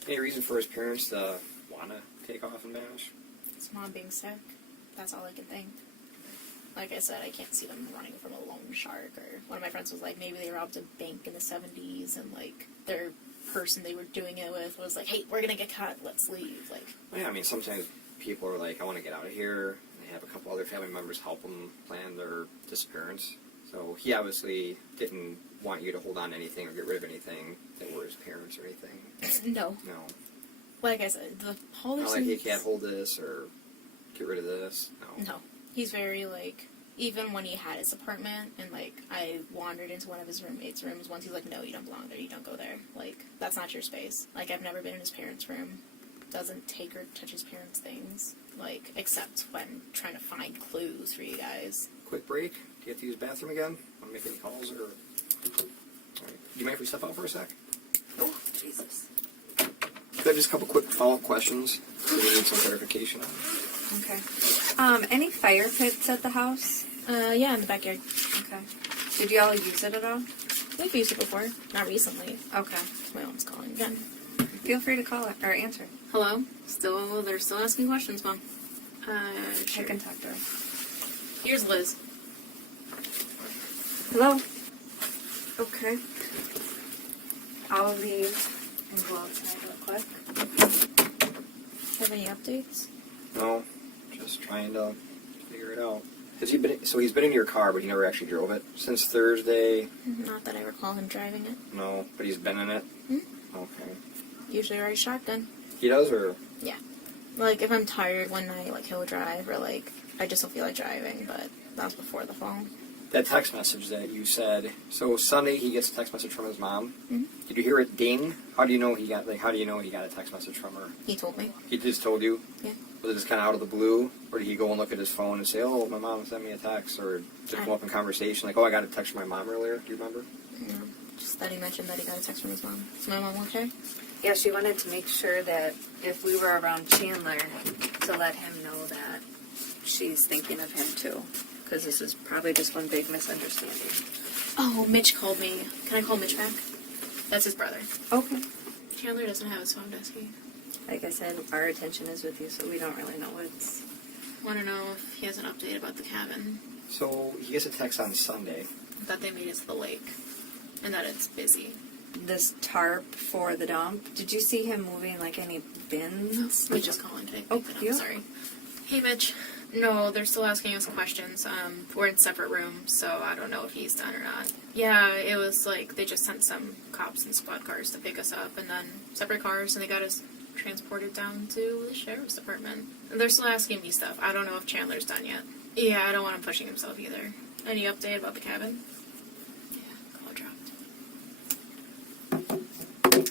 Any reason for his parents to want to take off and vanish? His mom being sick. That's all I can think. Like I said, I can't see them running from a loan shark. Or one of my friends was like, maybe they robbed a bank in the 70s and, like, their person they were doing it with was like, hey, we're gonna get caught, let's leave. Like, Yeah, I mean, sometimes people are like, I want to get out of here. They have a couple other family members help them plan their disappearance. So he obviously didn't want you to hold on to anything or get rid of anything that were his parents or anything. no. No. Like I said, the Haldersons... Not like he can't hold this or get rid of this. No. No. He's very, like... Even when he had his apartment and, like, I wandered into one of his roommates' rooms once, he's like, no, you don't belong there, you don't go there. Like, that's not your space. Like, I've never been in his parents' room. Doesn't take or touch his parents' things. Like, except when trying to find clues for you guys. Quick break. Do you have to use the bathroom again? Want to make any calls or... All right. Do you mind if we step out for a sec? Oh, Jesus. I have just a couple quick follow-up questions that we need some clarification on. Okay. Any fire pits at the house? Yeah, in the backyard. Okay. Did y'all use it at all? We've used it before. Not recently. Okay. My mom's calling again. Feel free to call it or answer. Hello? They're still asking questions, Mom. Sure. I can talk to her. Here's Liz. Hello? Okay. I'll leave and go outside real quick. Have any updates? No, just trying to figure it out. Has he been? So he's been in your car, but he never actually drove it since Thursday. Not that I recall him driving it. No, but he's been in it. Hmm? Okay. Usually rides shotgun. He does, or Yeah. Like, if I'm tired one night, like, he'll drive, or, like, I just don't feel like driving, but that was before the phone. that text message that you said. So Sunday he gets a text message from his mom. Mm-hmm. Did you hear it ding? How do you know he got? Like, how do you know he got a text message from her? He told me. He just told you. Yeah. Was it just kind of out of the blue, or did he go and look at his phone and say, "Oh, my mom sent me a text," or just come up in conversation like, "Oh, I got a text from my mom earlier." Do you remember? No. Just that he mentioned that he got a text from his mom. Is my mom okay? Yeah, she wanted to make sure that if we were around Chandler, to let him know that she's thinking of him too. Because this is probably just one big misunderstanding. Oh, Mitch called me. Can I call Mitch back? That's his brother. Okay. Chandler doesn't have his phone, does he? Like I said, our attention is with you, so we don't really know what's... Want to know if he has an update about the cabin. So he gets a text on Sunday. That they made it to the lake. And that it's busy. This tarp for the dump. Did you see him moving like any bins? Mitch is calling. Can I Oh, pick that up? yeah. Sorry. Hey, Mitch. No, they're still asking us questions. We're in separate rooms, so I don't know if he's done or not. Yeah, it was like they just sent some cops and squad cars to pick us up, and then separate cars, and they got us transported down to the sheriff's department. And they're still asking me stuff. I don't know if Chandler's done yet. Yeah, I don't want him pushing himself either. Any update about the cabin? Yeah, call dropped.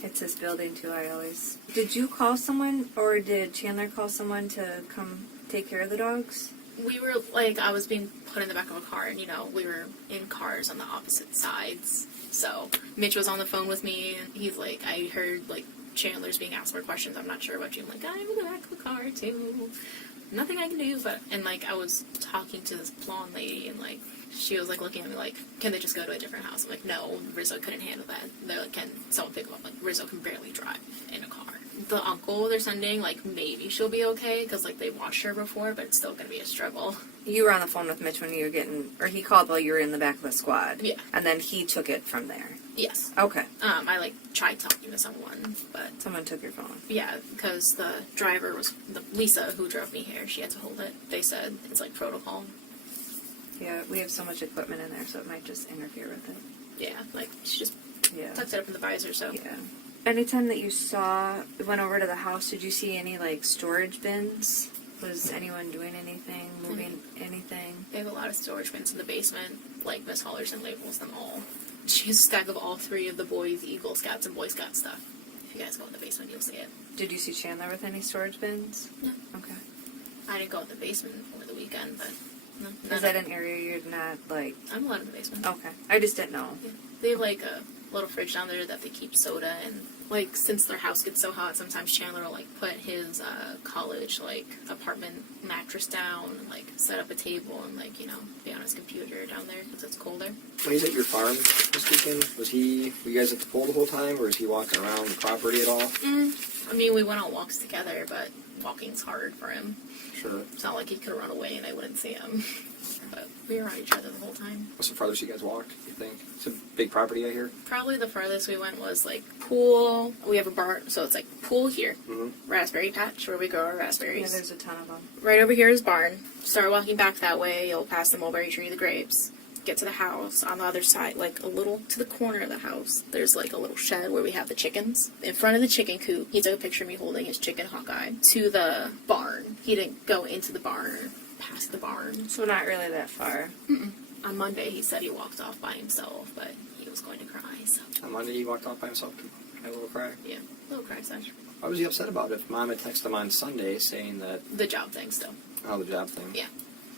It's his building too, I always... Did you call someone, or did Chandler call someone to come take care of the dogs? We were, like, I was being put in the back of a car, and, you know, we were in cars on the opposite sides. So, Mitch was on the phone with me, and he's like, I heard, like, Chandler's being asked more questions. I'm not sure what you. I'm like, I'm in the back of the car, too. Nothing I can do, but, and, like, I was talking to this blonde lady, and, like, she was, like, looking at me like, can they just go to a different house? I'm like, no, Rizzo couldn't handle that. They're like, can someone pick him up? Like, Rizzo can barely drive in a car. the uncle they're sending, like, maybe she'll be okay, because, like, they watched her before, but it's still going to be a struggle. You were on the phone with Mitch when you were or he called while you were in the back of the squad. Yeah. And then he took it from there. Yes. Okay. I, like, tried talking to someone, but... Someone took your phone. Yeah, because the driver was... Lisa, who drove me here, she had to hold it. They said it's, like, protocol. Yeah, we have so much equipment in there, so it might just interfere with it. Yeah, like, she just Yeah. tucked it up in the visor, so... Yeah. Anytime that you went over to the house, did you see any, like, storage bins? Was anyone doing anything, moving anything? They have a lot of storage bins in the basement. Like, Miss Halderson labels them all. She has a stack of all 3 of the boys' Eagle Scouts and Boy Scout stuff. If you guys go in the basement, you'll see it. Did you see Chandler with any storage bins? No. Okay. I didn't go in the basement over the weekend, but... No, Is that an area you're not, like... I'm allowed in the basement. Okay. I just didn't know. Yeah. They have, like, a little fridge down there that they keep soda, and, like, since their house gets so hot, sometimes Chandler will, like, put his college, like, apartment mattress down and, like, set up a table and, like, you know, be on his computer down there because it's colder. When he's at your farm this weekend, were you guys at the pool the whole time, or is he walking around the property at all? I mean, we went on walks together, but walking's hard for him. Sure. It's not like he could run away and I wouldn't see him. But we were around each other the whole time. What's the farthest you guys walked, you think? It's a big property out here. Probably the farthest we went was, like, pool. We have a barn, so it's, like, pool here. Mm-hmm. Raspberry patch, where we grow our raspberries. Yeah, there's a ton of them. Right over here is barn. Start walking back that way, you'll pass the mulberry tree, the grapes. Get to the house. On the other side, like, a little to the corner of the house, there's, like, a little shed where we have the chickens. In front of the chicken coop, he took a picture of me holding his chicken Hawkeye. To the barn. He didn't go into the barn or past the barn. So not really that far. Mm-mm. On Monday, he said he walked off by himself, but he was going to cry, so... On Monday, he walked off by himself to have a little cry. Yeah, a little cry session. Why was he upset about it? If Mom had texted him on Sunday saying that... The job thing still. Oh, the job thing. Yeah.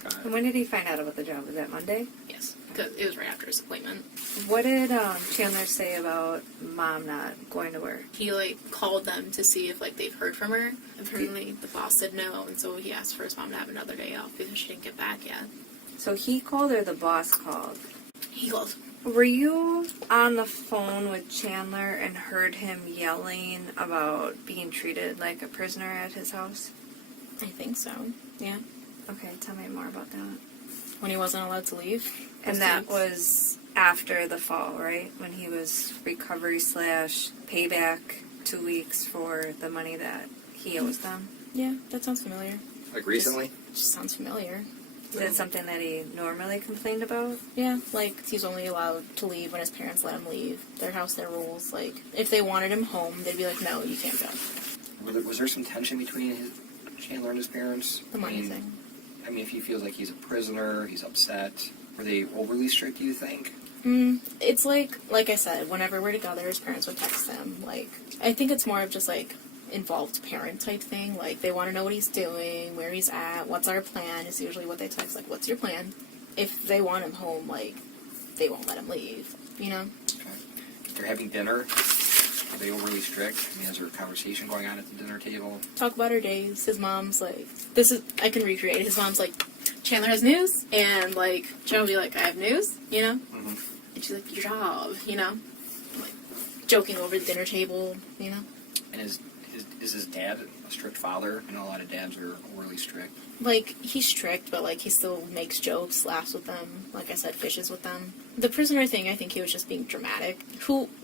Got And it. when did he find out about the job? Was that Monday? Yes, because it was right after his appointment. What did Chandler say about Mom not going to work? He, like, called them to see if, like, they've heard from her. Apparently, the boss said no, and so he asked for his mom to have another day off because she didn't get back yet. So he called or the boss called? He called. Were you on the phone with Chandler and heard him yelling about being treated like a prisoner at his house? I think so, yeah. Okay, tell me more about that. When he wasn't allowed to leave. And that was after the fall, right? When he was recovery / payback 2 weeks for the money that he owes them? Yeah, that sounds familiar. Like recently? Just sounds familiar. Is that something that he normally complained about? Yeah, like, he's only allowed to leave when his parents let him leave. Their house, their rules. Like, if they wanted him home, they'd be like, no, you can't go. Was there some tension between Chandler and his parents? The money thing. I mean, if he feels like he's a prisoner, he's upset. Were they overly strict, do you think? It's like I said, whenever we're together, his parents would text him. Like, I think it's more of just, like, involved parent type thing. Like, they want to know what he's doing, where he's at, what's our plan is usually what they text. Like, what's your plan? If they want him home, like, they won't let him leave, you know? Okay. If they're having dinner, are they overly strict? I mean, is there a conversation going on at the dinner table? Talk about her days. His mom's like, I can recreate. His mom's like, Chandler has news, and, like, Chandler will be like, I have news, you know? Mm-hmm. And she's like, your job, you know? Like, joking over the dinner table, you know? And is his dad a strict father? I know a lot of dads are overly strict. Like, he's strict, but, like, he still makes jokes, laughs with them. Like I said, fishes with them. The prisoner thing, I think he was just being dramatic.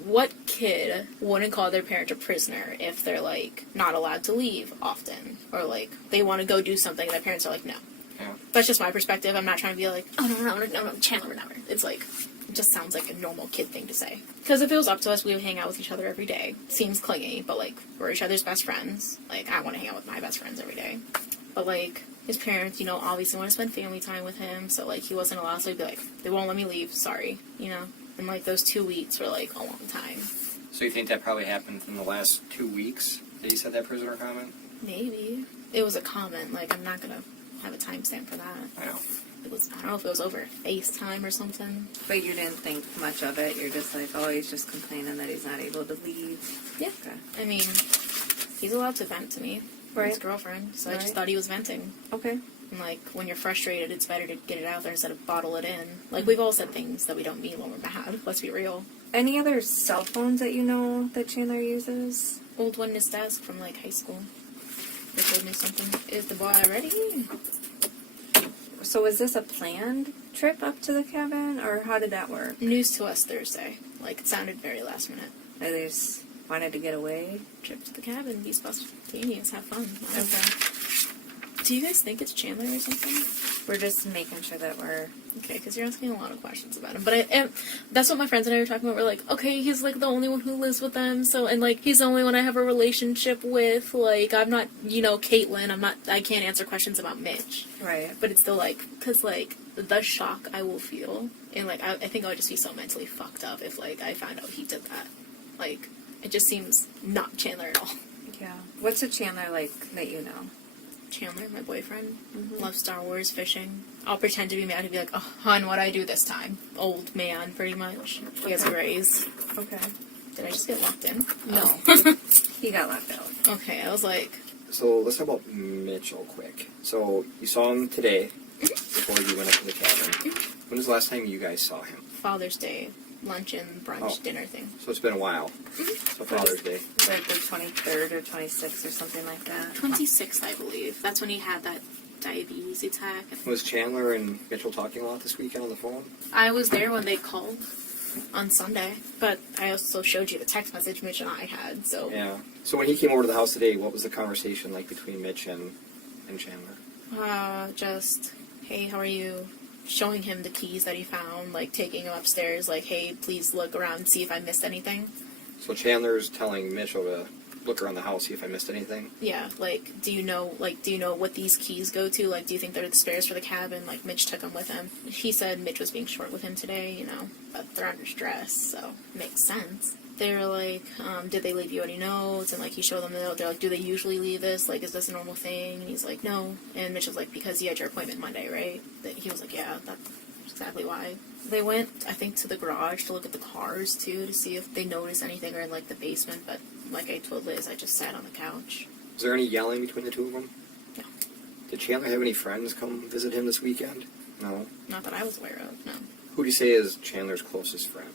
What kid wouldn't call their parent a prisoner if they're, like, not allowed to leave often? Or, like, they want to go do something and their parents are like, no. Yeah. That's just my perspective. I'm not trying to be like, oh, no, Chandler would never. It's like, it just sounds like a normal kid thing to say. Because if it was up to us, we would hang out with each other every day. Seems clingy, but, like, we're each other's best friends. Like, I want to hang out with my best friends every day. But, like, his parents, you know, obviously want to spend family time with him, so, like, he wasn't allowed, so he'd be like, they won't let me leave, sorry, you know? And, like, those 2 weeks were, like, a long time. So you think that probably happened in the last 2 weeks that he said that prisoner comment? Maybe. It was a comment, like, I'm not gonna have a timestamp for that. I know. I don't know if it was over FaceTime or something. But you didn't think much of it. You're just like, oh, he's just complaining that he's not able to leave. Yeah. Okay. I mean, he's allowed to vent to me. Right. His girlfriend. So I Right. just thought he was venting. Okay. And, like, when you're frustrated, it's better to get it out there instead of bottle it in. Like, we've all said things that we don't mean when we're mad. Let's be real. Any other cell phones that you know that Chandler uses? old one in his desk from like high school. They told me something. Is the boy ready? So was this a planned trip up to the cabin, or how did that work? News to us Thursday. Like, it sounded very last minute. Or they just wanted to get away? Trip to the cabin, be spontaneous, have fun. Okay. Do you guys think it's Chandler or something? We're just making sure that we're... Okay, because you're asking a lot of questions about him. But that's what my friends and I were talking about. We're like, okay, he's like the only one who lives with them. So, and like, he's the only one I have a relationship with. Like, I'm not, Caitlin. I can't answer questions about Mitch. Right. But it's still like, because like, the shock I will feel. And like, I think I would just be so mentally fucked up if like, I found out he did that. Like, it just seems not Chandler at all. Yeah. What's a Chandler like that you know? Chandler, my boyfriend, loves Star Wars, fishing. I'll pretend to be mad and be like, oh, hon, what'd I do this time? Old man, pretty much. He has grays. Okay. Did I just get locked in? No. He got locked out. Okay, I was like... So let's talk about Mitchell quick. So you saw him today before you went up to the cabin. When was the last time you guys saw him? Father's Day, luncheon, brunch, dinner thing. So it's been a while. So Father's Day. Like the 23rd or 26th or something like that. 26th, I believe. That's when he had that diabetes attack. Was Chandler and Mitchell talking a lot this weekend on the phone? I was there when they called on Sunday, but I also showed you the text message Mitch and I had, so... Yeah. So when he came over to the house today, what was the conversation like between Mitch and Chandler? Just, hey, how are you? Showing him the keys that he found, like, taking him upstairs, like, hey, please look around and see if I missed anything. So Chandler's telling Mitchell to look around the house, see if I missed anything? Yeah, like, do you know what these keys go to? Like, do you think they're the spares for the cabin? Like, Mitch took them with him. He said Mitch was being short with him today, but they're under stress, so makes sense. They were like, did they leave you any notes? And, like, he showed them the note. They're like, do they usually leave this? Like, is this a normal thing? And he's like, no. And Mitch was like, because you had your appointment Monday, right? He was like, yeah, that's exactly why. They went, I think, to the garage to look at the cars, too, to see if they noticed anything or in, like, the basement. But, like I told Liz, I just sat on the couch. Was there any yelling between the two of them? No. Did Chandler have any friends come visit him this weekend? No. Not that I was aware of, no. Who do you say is Chandler's closest friend?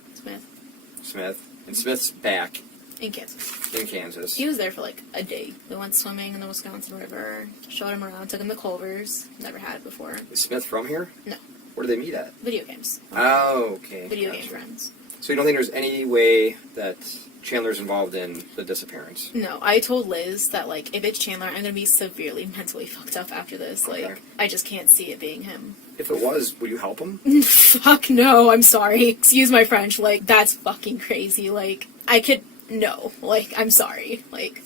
Smith. And Smith's back In Kansas. in Kansas. He was there for like a day. We went swimming in the Wisconsin River, showed him around, took him to Culver's. Never had it before. Is Smith from here? No. Where do they meet at? Video games. Oh, okay. Video Gotcha. game friends. So you don't think there's any way that Chandler's involved in the disappearance? No, I told Liz that like if it's Chandler, I'm gonna be severely mentally fucked up after this. Like Okay. I just can't see it being him. If it was, would you help him? Fuck no, I'm sorry. Excuse my French. Like that's fucking crazy. Like I could no. Like I'm sorry. Like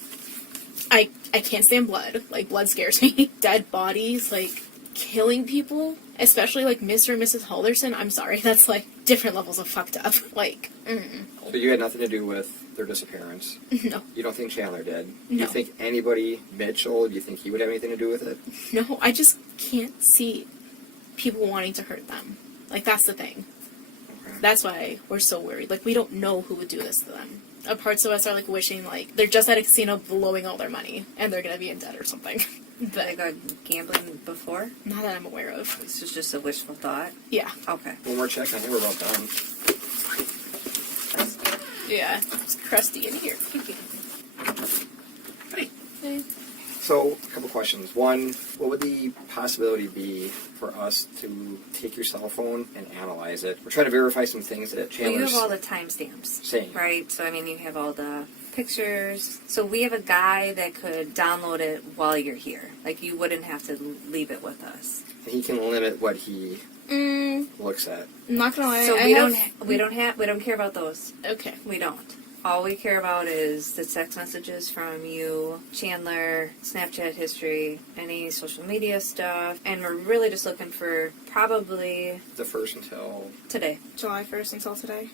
I can't stand blood. Like blood scares me. Dead bodies. Like killing people. Especially, like, Mr. and Mrs. Halderson, I'm sorry, that's, like, different levels of fucked up. Like, So you had nothing to do with their disappearance? No. You don't think Chandler did? No. Do you think anybody, Mitchell, do you think he would have anything to do with it? No, I just can't see people wanting to hurt them. Like, that's the thing. Okay. That's why we're so worried. Like, we don't know who would do this to them. Parts of us are, like, wishing, like, they're just at a casino blowing all their money, and they're gonna be in debt or something. They got gambling before? Not that I'm aware of. This is just a wishful thought? Yeah. Okay. One more check, I think we're about done. Yeah. It's crusty in here. Hey. So, a couple questions. One, what would the possibility be for us to take your cell phone and analyze it? We're trying to verify some things that Well, Chandler's you have all the timestamps, saying. right? So, I mean, you have all the pictures. So, we have a guy that could download it while you're here. Like, you wouldn't have to leave it with us. And he can limit what he looks at. I'm not gonna lie. So, we don't care about those. Okay. We don't. All we care about is the text messages from you, Chandler, Snapchat history, any social media stuff, and we're really just looking for probably The first until, today. July 1st until today.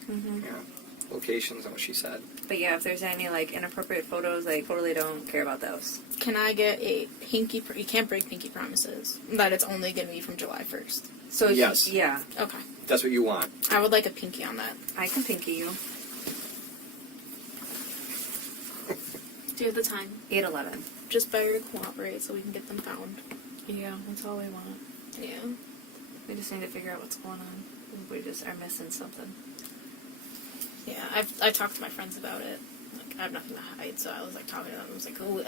locations and what she said. But yeah, if there's any like inappropriate photos, I totally don't care about those. Can I get a pinky? You can't break pinky promises. That it's only going to be from July 1st. So Yes. Yeah, Okay. That's what you want. I would like a pinky on that. I can pinky you. Do you have the time? 8/11. Just better to cooperate so we can get them found. Yeah, that's all we want. Yeah. We just need to figure out what's going on. We just are missing something. Yeah, I talked to my friends about it. Like, I have nothing to hide, so I was like talking to them. I was like, oh,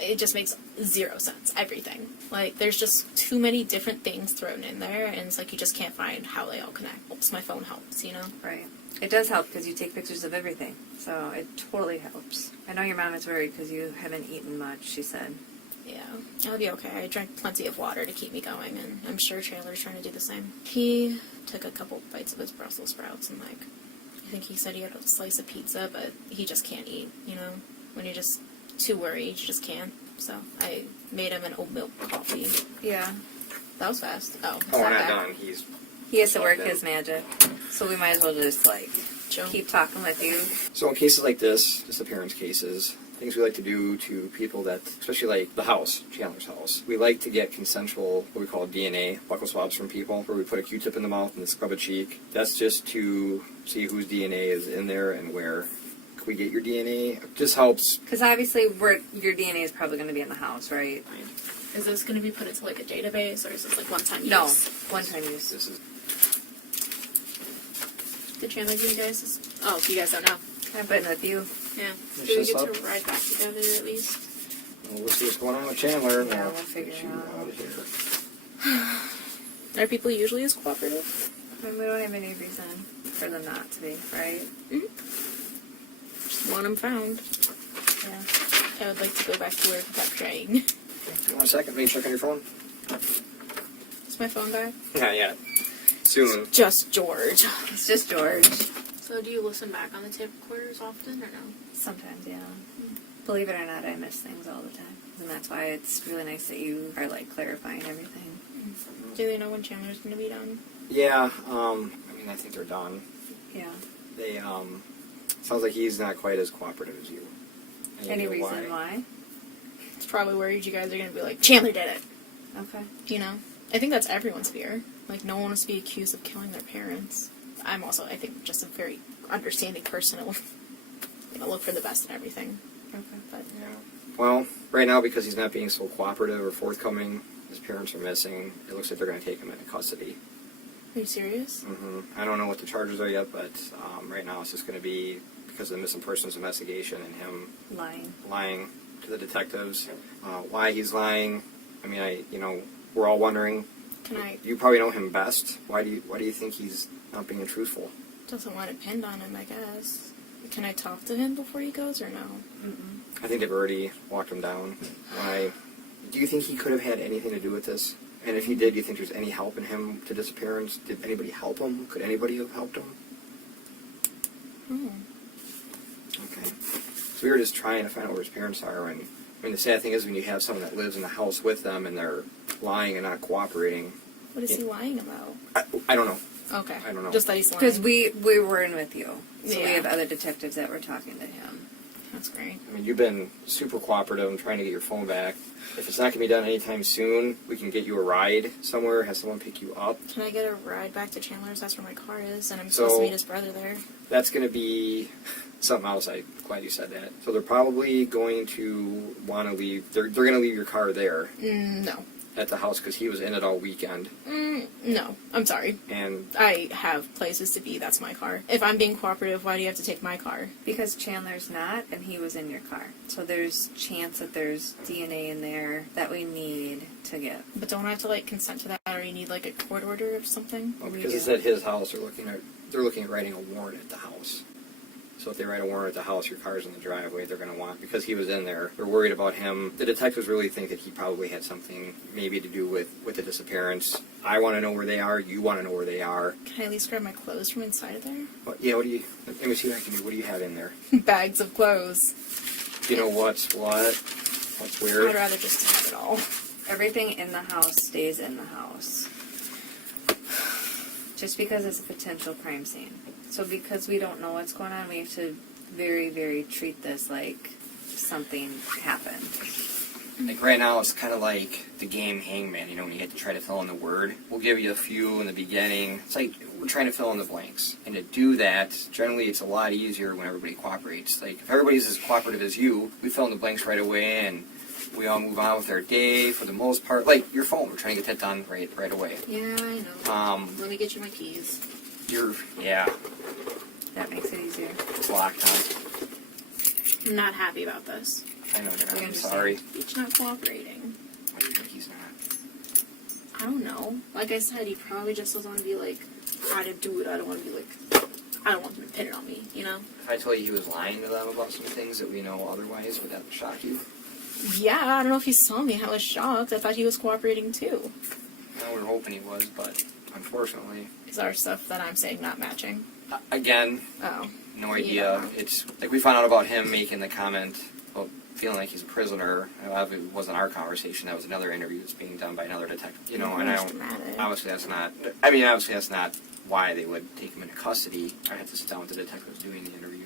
it just makes zero sense. Everything. Like, there's just too many different things thrown in there, and it's like you just can't find how they all connect. Oops, my phone helps, you know? Right. It does help because you take pictures of everything, so it totally helps. I know your mom is worried because you haven't eaten much, she said. Yeah, I'll be okay. I drank plenty of water to keep me going, and I'm sure Chandler's trying to do the same. He took a couple bites of his Brussels sprouts, and like, I think he said he had a slice of pizza, but he just can't eat, you know? When you're just too worried, you just can't. So I made him an oat milk coffee. Yeah. That was fast. Oh, Oh, we're that not guy? done. He has to work his magic, so we might as well just, like, Joe. keep talking with you. So in cases like this, disappearance cases, things we like to do to people that, especially like the house, Chandler's house, we like to get consensual, what we call DNA, buccal swabs from people, where we put a Q-tip in the mouth and scrub a cheek. That's just to see whose DNA is in there and where. Can we get your DNA? It just helps. Because obviously your DNA is probably going to be in the house, right? Is this going to be put into like a database, or is this like one-time use? No, one-time use. This is Did Chandler give you guys this? Oh, you guys don't know. I've been with you. Yeah. Finish Do we this get up. to ride back together at least? well, we'll see what's going on with Chandler. Yeah, We'll we'll figure get it you out. out of here. Are people usually as cooperative? I mean, we don't have any reason for them not to be, right? Just want them found. Yeah. I would like to go back to where we kept trying. Give 1 second. Maybe check on your phone. Is my phone back? Not yet. Soon. Just George. It's just George. So do you listen back on the tape recorders often, or no? Sometimes, yeah. Believe it or not, I miss things all the time. And that's why it's really nice that you are, like, clarifying everything. Do they know when Chandler's going to be done? Yeah. I mean, I think they're done. Yeah. They sounds like he's not quite as cooperative as you. And Any you know reason why? It's probably worried you guys are going to be like, Chandler did it. Okay. You know? I think that's everyone's fear. Like, no one wants to be accused of killing their parents. I'm also, I think, just a very understanding person. I'll look for the best in everything. Okay. But Yeah. Well, right now, because he's not being so cooperative or forthcoming, his parents are missing. It looks like they're going to take him into custody. are you serious? I don't know what the charges are yet, but right now it's just going to be because of the missing persons investigation and him lying to the detectives. Why he's lying, I mean, we're all wondering. Can I? You probably know him best. Why do you think he's not being truthful? Doesn't want it pinned on him, I guess. Can I talk to him before he goes, or no? I think they've already walked him down. Do you think he could have had anything to do with this? And if he did, do you think there's any help in him to disappearance? Did anybody help him? Could anybody have helped him? Okay. So we were just trying to find out where his parents are. And I mean, the sad thing is when you have someone that lives in the house with them and they're lying and not cooperating. What is he lying about? I don't know. Okay. I don't know. Just that he's lying. Because we were in with you. So we Yeah. have other detectives that were talking to him. That's great. I mean, you've been super cooperative in trying to get your phone back. If it's not going to be done anytime soon, we can get you a ride somewhere, have someone pick you up. Can I get a ride back to Chandler's? That's where my car is, and I'm So- supposed to meet his brother there. That's going to be something else. I'm glad you said that. So they're probably going to want to leave. They're going to leave your car there No. at the house because he was in it all weekend. No. I'm sorry. And I have places to be. That's my car. If I'm being cooperative, why do you have to take my car? Because Chandler's not, and he was in your car. So there's chance that there's DNA in there that we need to get. But don't I have to, like, consent to that, or you need, like, a court order or something? well, We because do. it's at his house, they're looking at writing a warrant at the house. So if they write a warrant at the house, your car's in the driveway, they're going to want, because he was in there, they're worried about him. The detectives really think that he probably had something maybe to do with the disappearance. I want to know where they are. You want to know where they are. Can I at least grab my clothes from inside of there? But yeah, let me see what I can do. What do you have in there? Bags of clothes. Do you know what's what? What's where? I'd rather just have it all. Everything in the house stays in the house. Just because it's a potential crime scene. So because we don't know what's going on, we have to very, very treat this like something happened. Like right now, it's kind of like the game Hangman, when you have to try to fill in the word. We'll give you a few in the beginning. It's like we're trying to fill in the blanks. And to do that, generally it's a lot easier when everybody cooperates. Like if everybody's as cooperative as you, we fill in the blanks right away and we all move on with our day for the most part. Like your phone, we're trying to get that done right away. Yeah, I know. Let me get you my keys. That makes it easier. It's locked, huh? I'm not happy about this. I know you're not. We I'm understand. sorry. He's not cooperating. Why do you think he's not? I don't know. Like I said, he probably just doesn't want to be like, I didn't do it. I don't want to be like, I don't want them to pin it on me, you know? If I told you he was lying to them about some things that we know otherwise, would that shock you? Yeah, I don't know if he saw me. I was shocked. I thought he was cooperating too. No, we were hoping he was, but unfortunately. Is our stuff that I'm saying not matching? Again, Oh. no idea. Yeah. It's like we found out about him making the comment about feeling like he's a prisoner. It wasn't our conversation. That was another interview that's being done by another detective. You know, and I don't. Dramatic. Obviously, that's not. I mean, obviously, that's not why they would take him into custody. I had to sit down with the detectives doing the interview.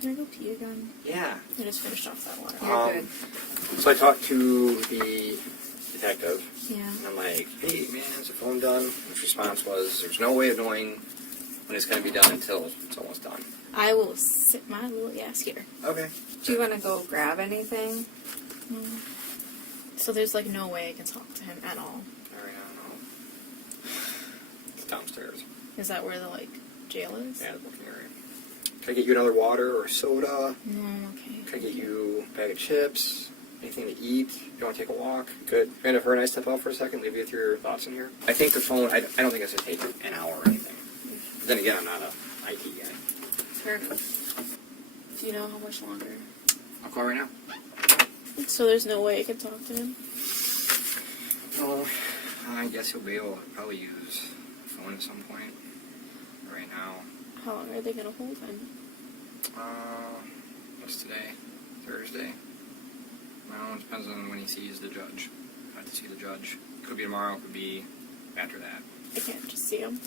Can I go pee again? Yeah. I just finished off that water. You're good. So I talked to the detective, Yeah. and I'm like, "Hey, man, is the phone done?" His response was, "There's no way of knowing when it's going to be done until it's almost done." I will sit my little ass here. Okay. Do you want to go grab anything? So there's like no way I can talk to him at all. All right, I don't know. It's downstairs. Is that where the like jail is? Yeah, the booking area. Can I get you another water or soda? No, okay. Can I get you a bag of chips? Anything to eat? You want to take a walk? Good. And if her and I step out for a second, leave you with your thoughts in here. I think the phone, I don't think it's going to take an hour or anything. But then again, I'm not a IT guy. Fair enough. Do you know how much longer? I'll call right now. So there's no way I can talk to him? No, I guess he'll be able to probably use the phone at some point. Right now. How long are they going to hold him? What's today? Thursday? Well, it depends on when he sees the judge. I have to see the judge. Could be tomorrow, could be after that. I can't just see him.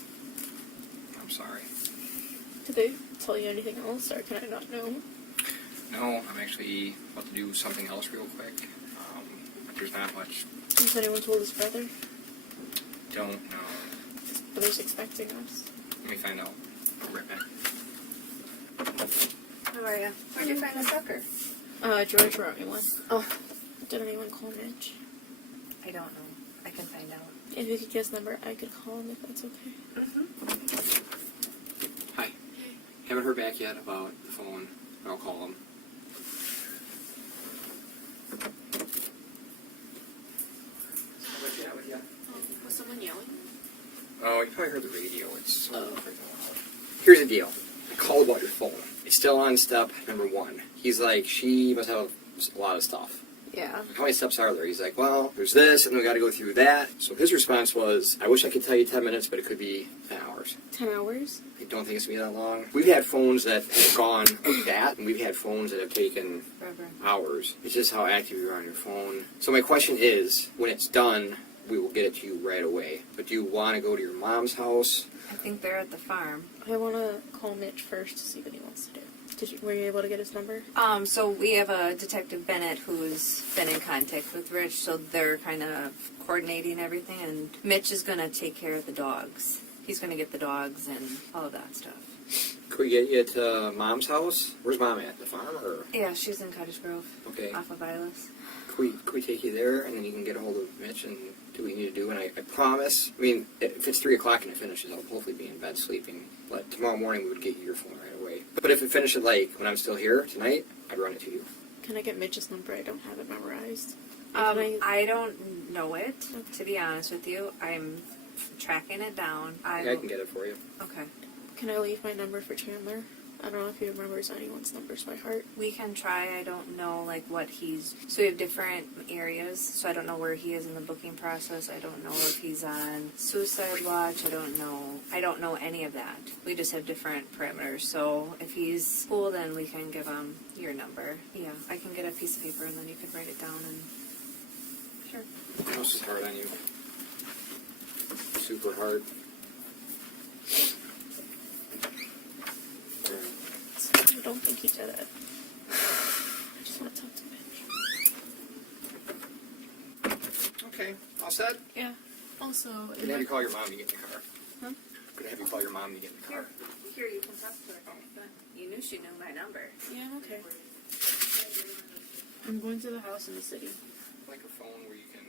I'm sorry. Did they tell you anything else, or can I not know? No, I'm actually about to do something else real quick. But there's not much. Has anyone told his brother? Don't know. His brother's expecting us. Let me find out. I'll be right back. How are you? Where'd you find the sucker? George wrote me one. Oh. Did anyone call Mitch? I don't know. I can find out. If you could get his number, I could call him if that's okay. Hi. Haven't heard back yet about the phone, but I'll call him. Was someone yelling? Oh, you probably heard the radio. It's so Oh. freaking loud. Here's the deal. I called about your phone. It's still on step number 1. He's like, she must have a lot of stuff. Yeah. How many steps are there? He's like, well, there's this, and then we got to go through that. So his response was, I wish I could tell you 10 minutes, but it could be 10 hours. 10 hours? I don't think it's going to be that long. We've had phones that have gone like that, and we've had phones that have taken Forever. hours. It's just how active you are on your phone. So my question is, when it's done, we will get it to you right away. But do you want to go to your mom's house? I think they're at the farm. I want to call Mitch first to see what he wants to do. Were you able to get his number? So we have a Detective Bennett who's been in contact with Rich, so they're kind of coordinating everything, and Mitch is going to take care of the dogs. He's going to get the dogs and all of that stuff. Could we get you to mom's house? Where's mom at? The farm or? Yeah, she's in Cottage Grove, Okay. off of Ilas. Could we take you there, and then you can get a hold of Mitch and do what you need to do? And I promise, I mean, if it's 3 o'clock and it finishes, I'll hopefully be in bed sleeping. But tomorrow morning we would get you your phone right away. But if it finishes like when I'm still here tonight, I'd run it to you. Can I get Mitch's number? I don't have it memorized. I don't know it, to be honest with you. I'm tracking it down. Yeah, I can get it for you. Okay. Can I leave my number for Chandler? I don't know if he remembers anyone's numbers by heart. We can try. I don't know, like, what he's... So we have different areas, so I don't know where he is in the booking process. I don't know if he's on suicide watch. I don't know any of that. We just have different parameters. So if he's cool, then we can give him your number. Yeah, I can get a piece of paper, and then you can write it down, and... Sure. What else is hard on you? Super hard. I don't think he did it. I just want to talk to Mitch. Okay, all set? Yeah. Also, Can I have you call your mom to get in the car? Huh? Could I have you call your mom to get in the car? Here, you can talk to her. You knew she knew my number. yeah, okay. I'm going to the house in the city. Like a phone where you can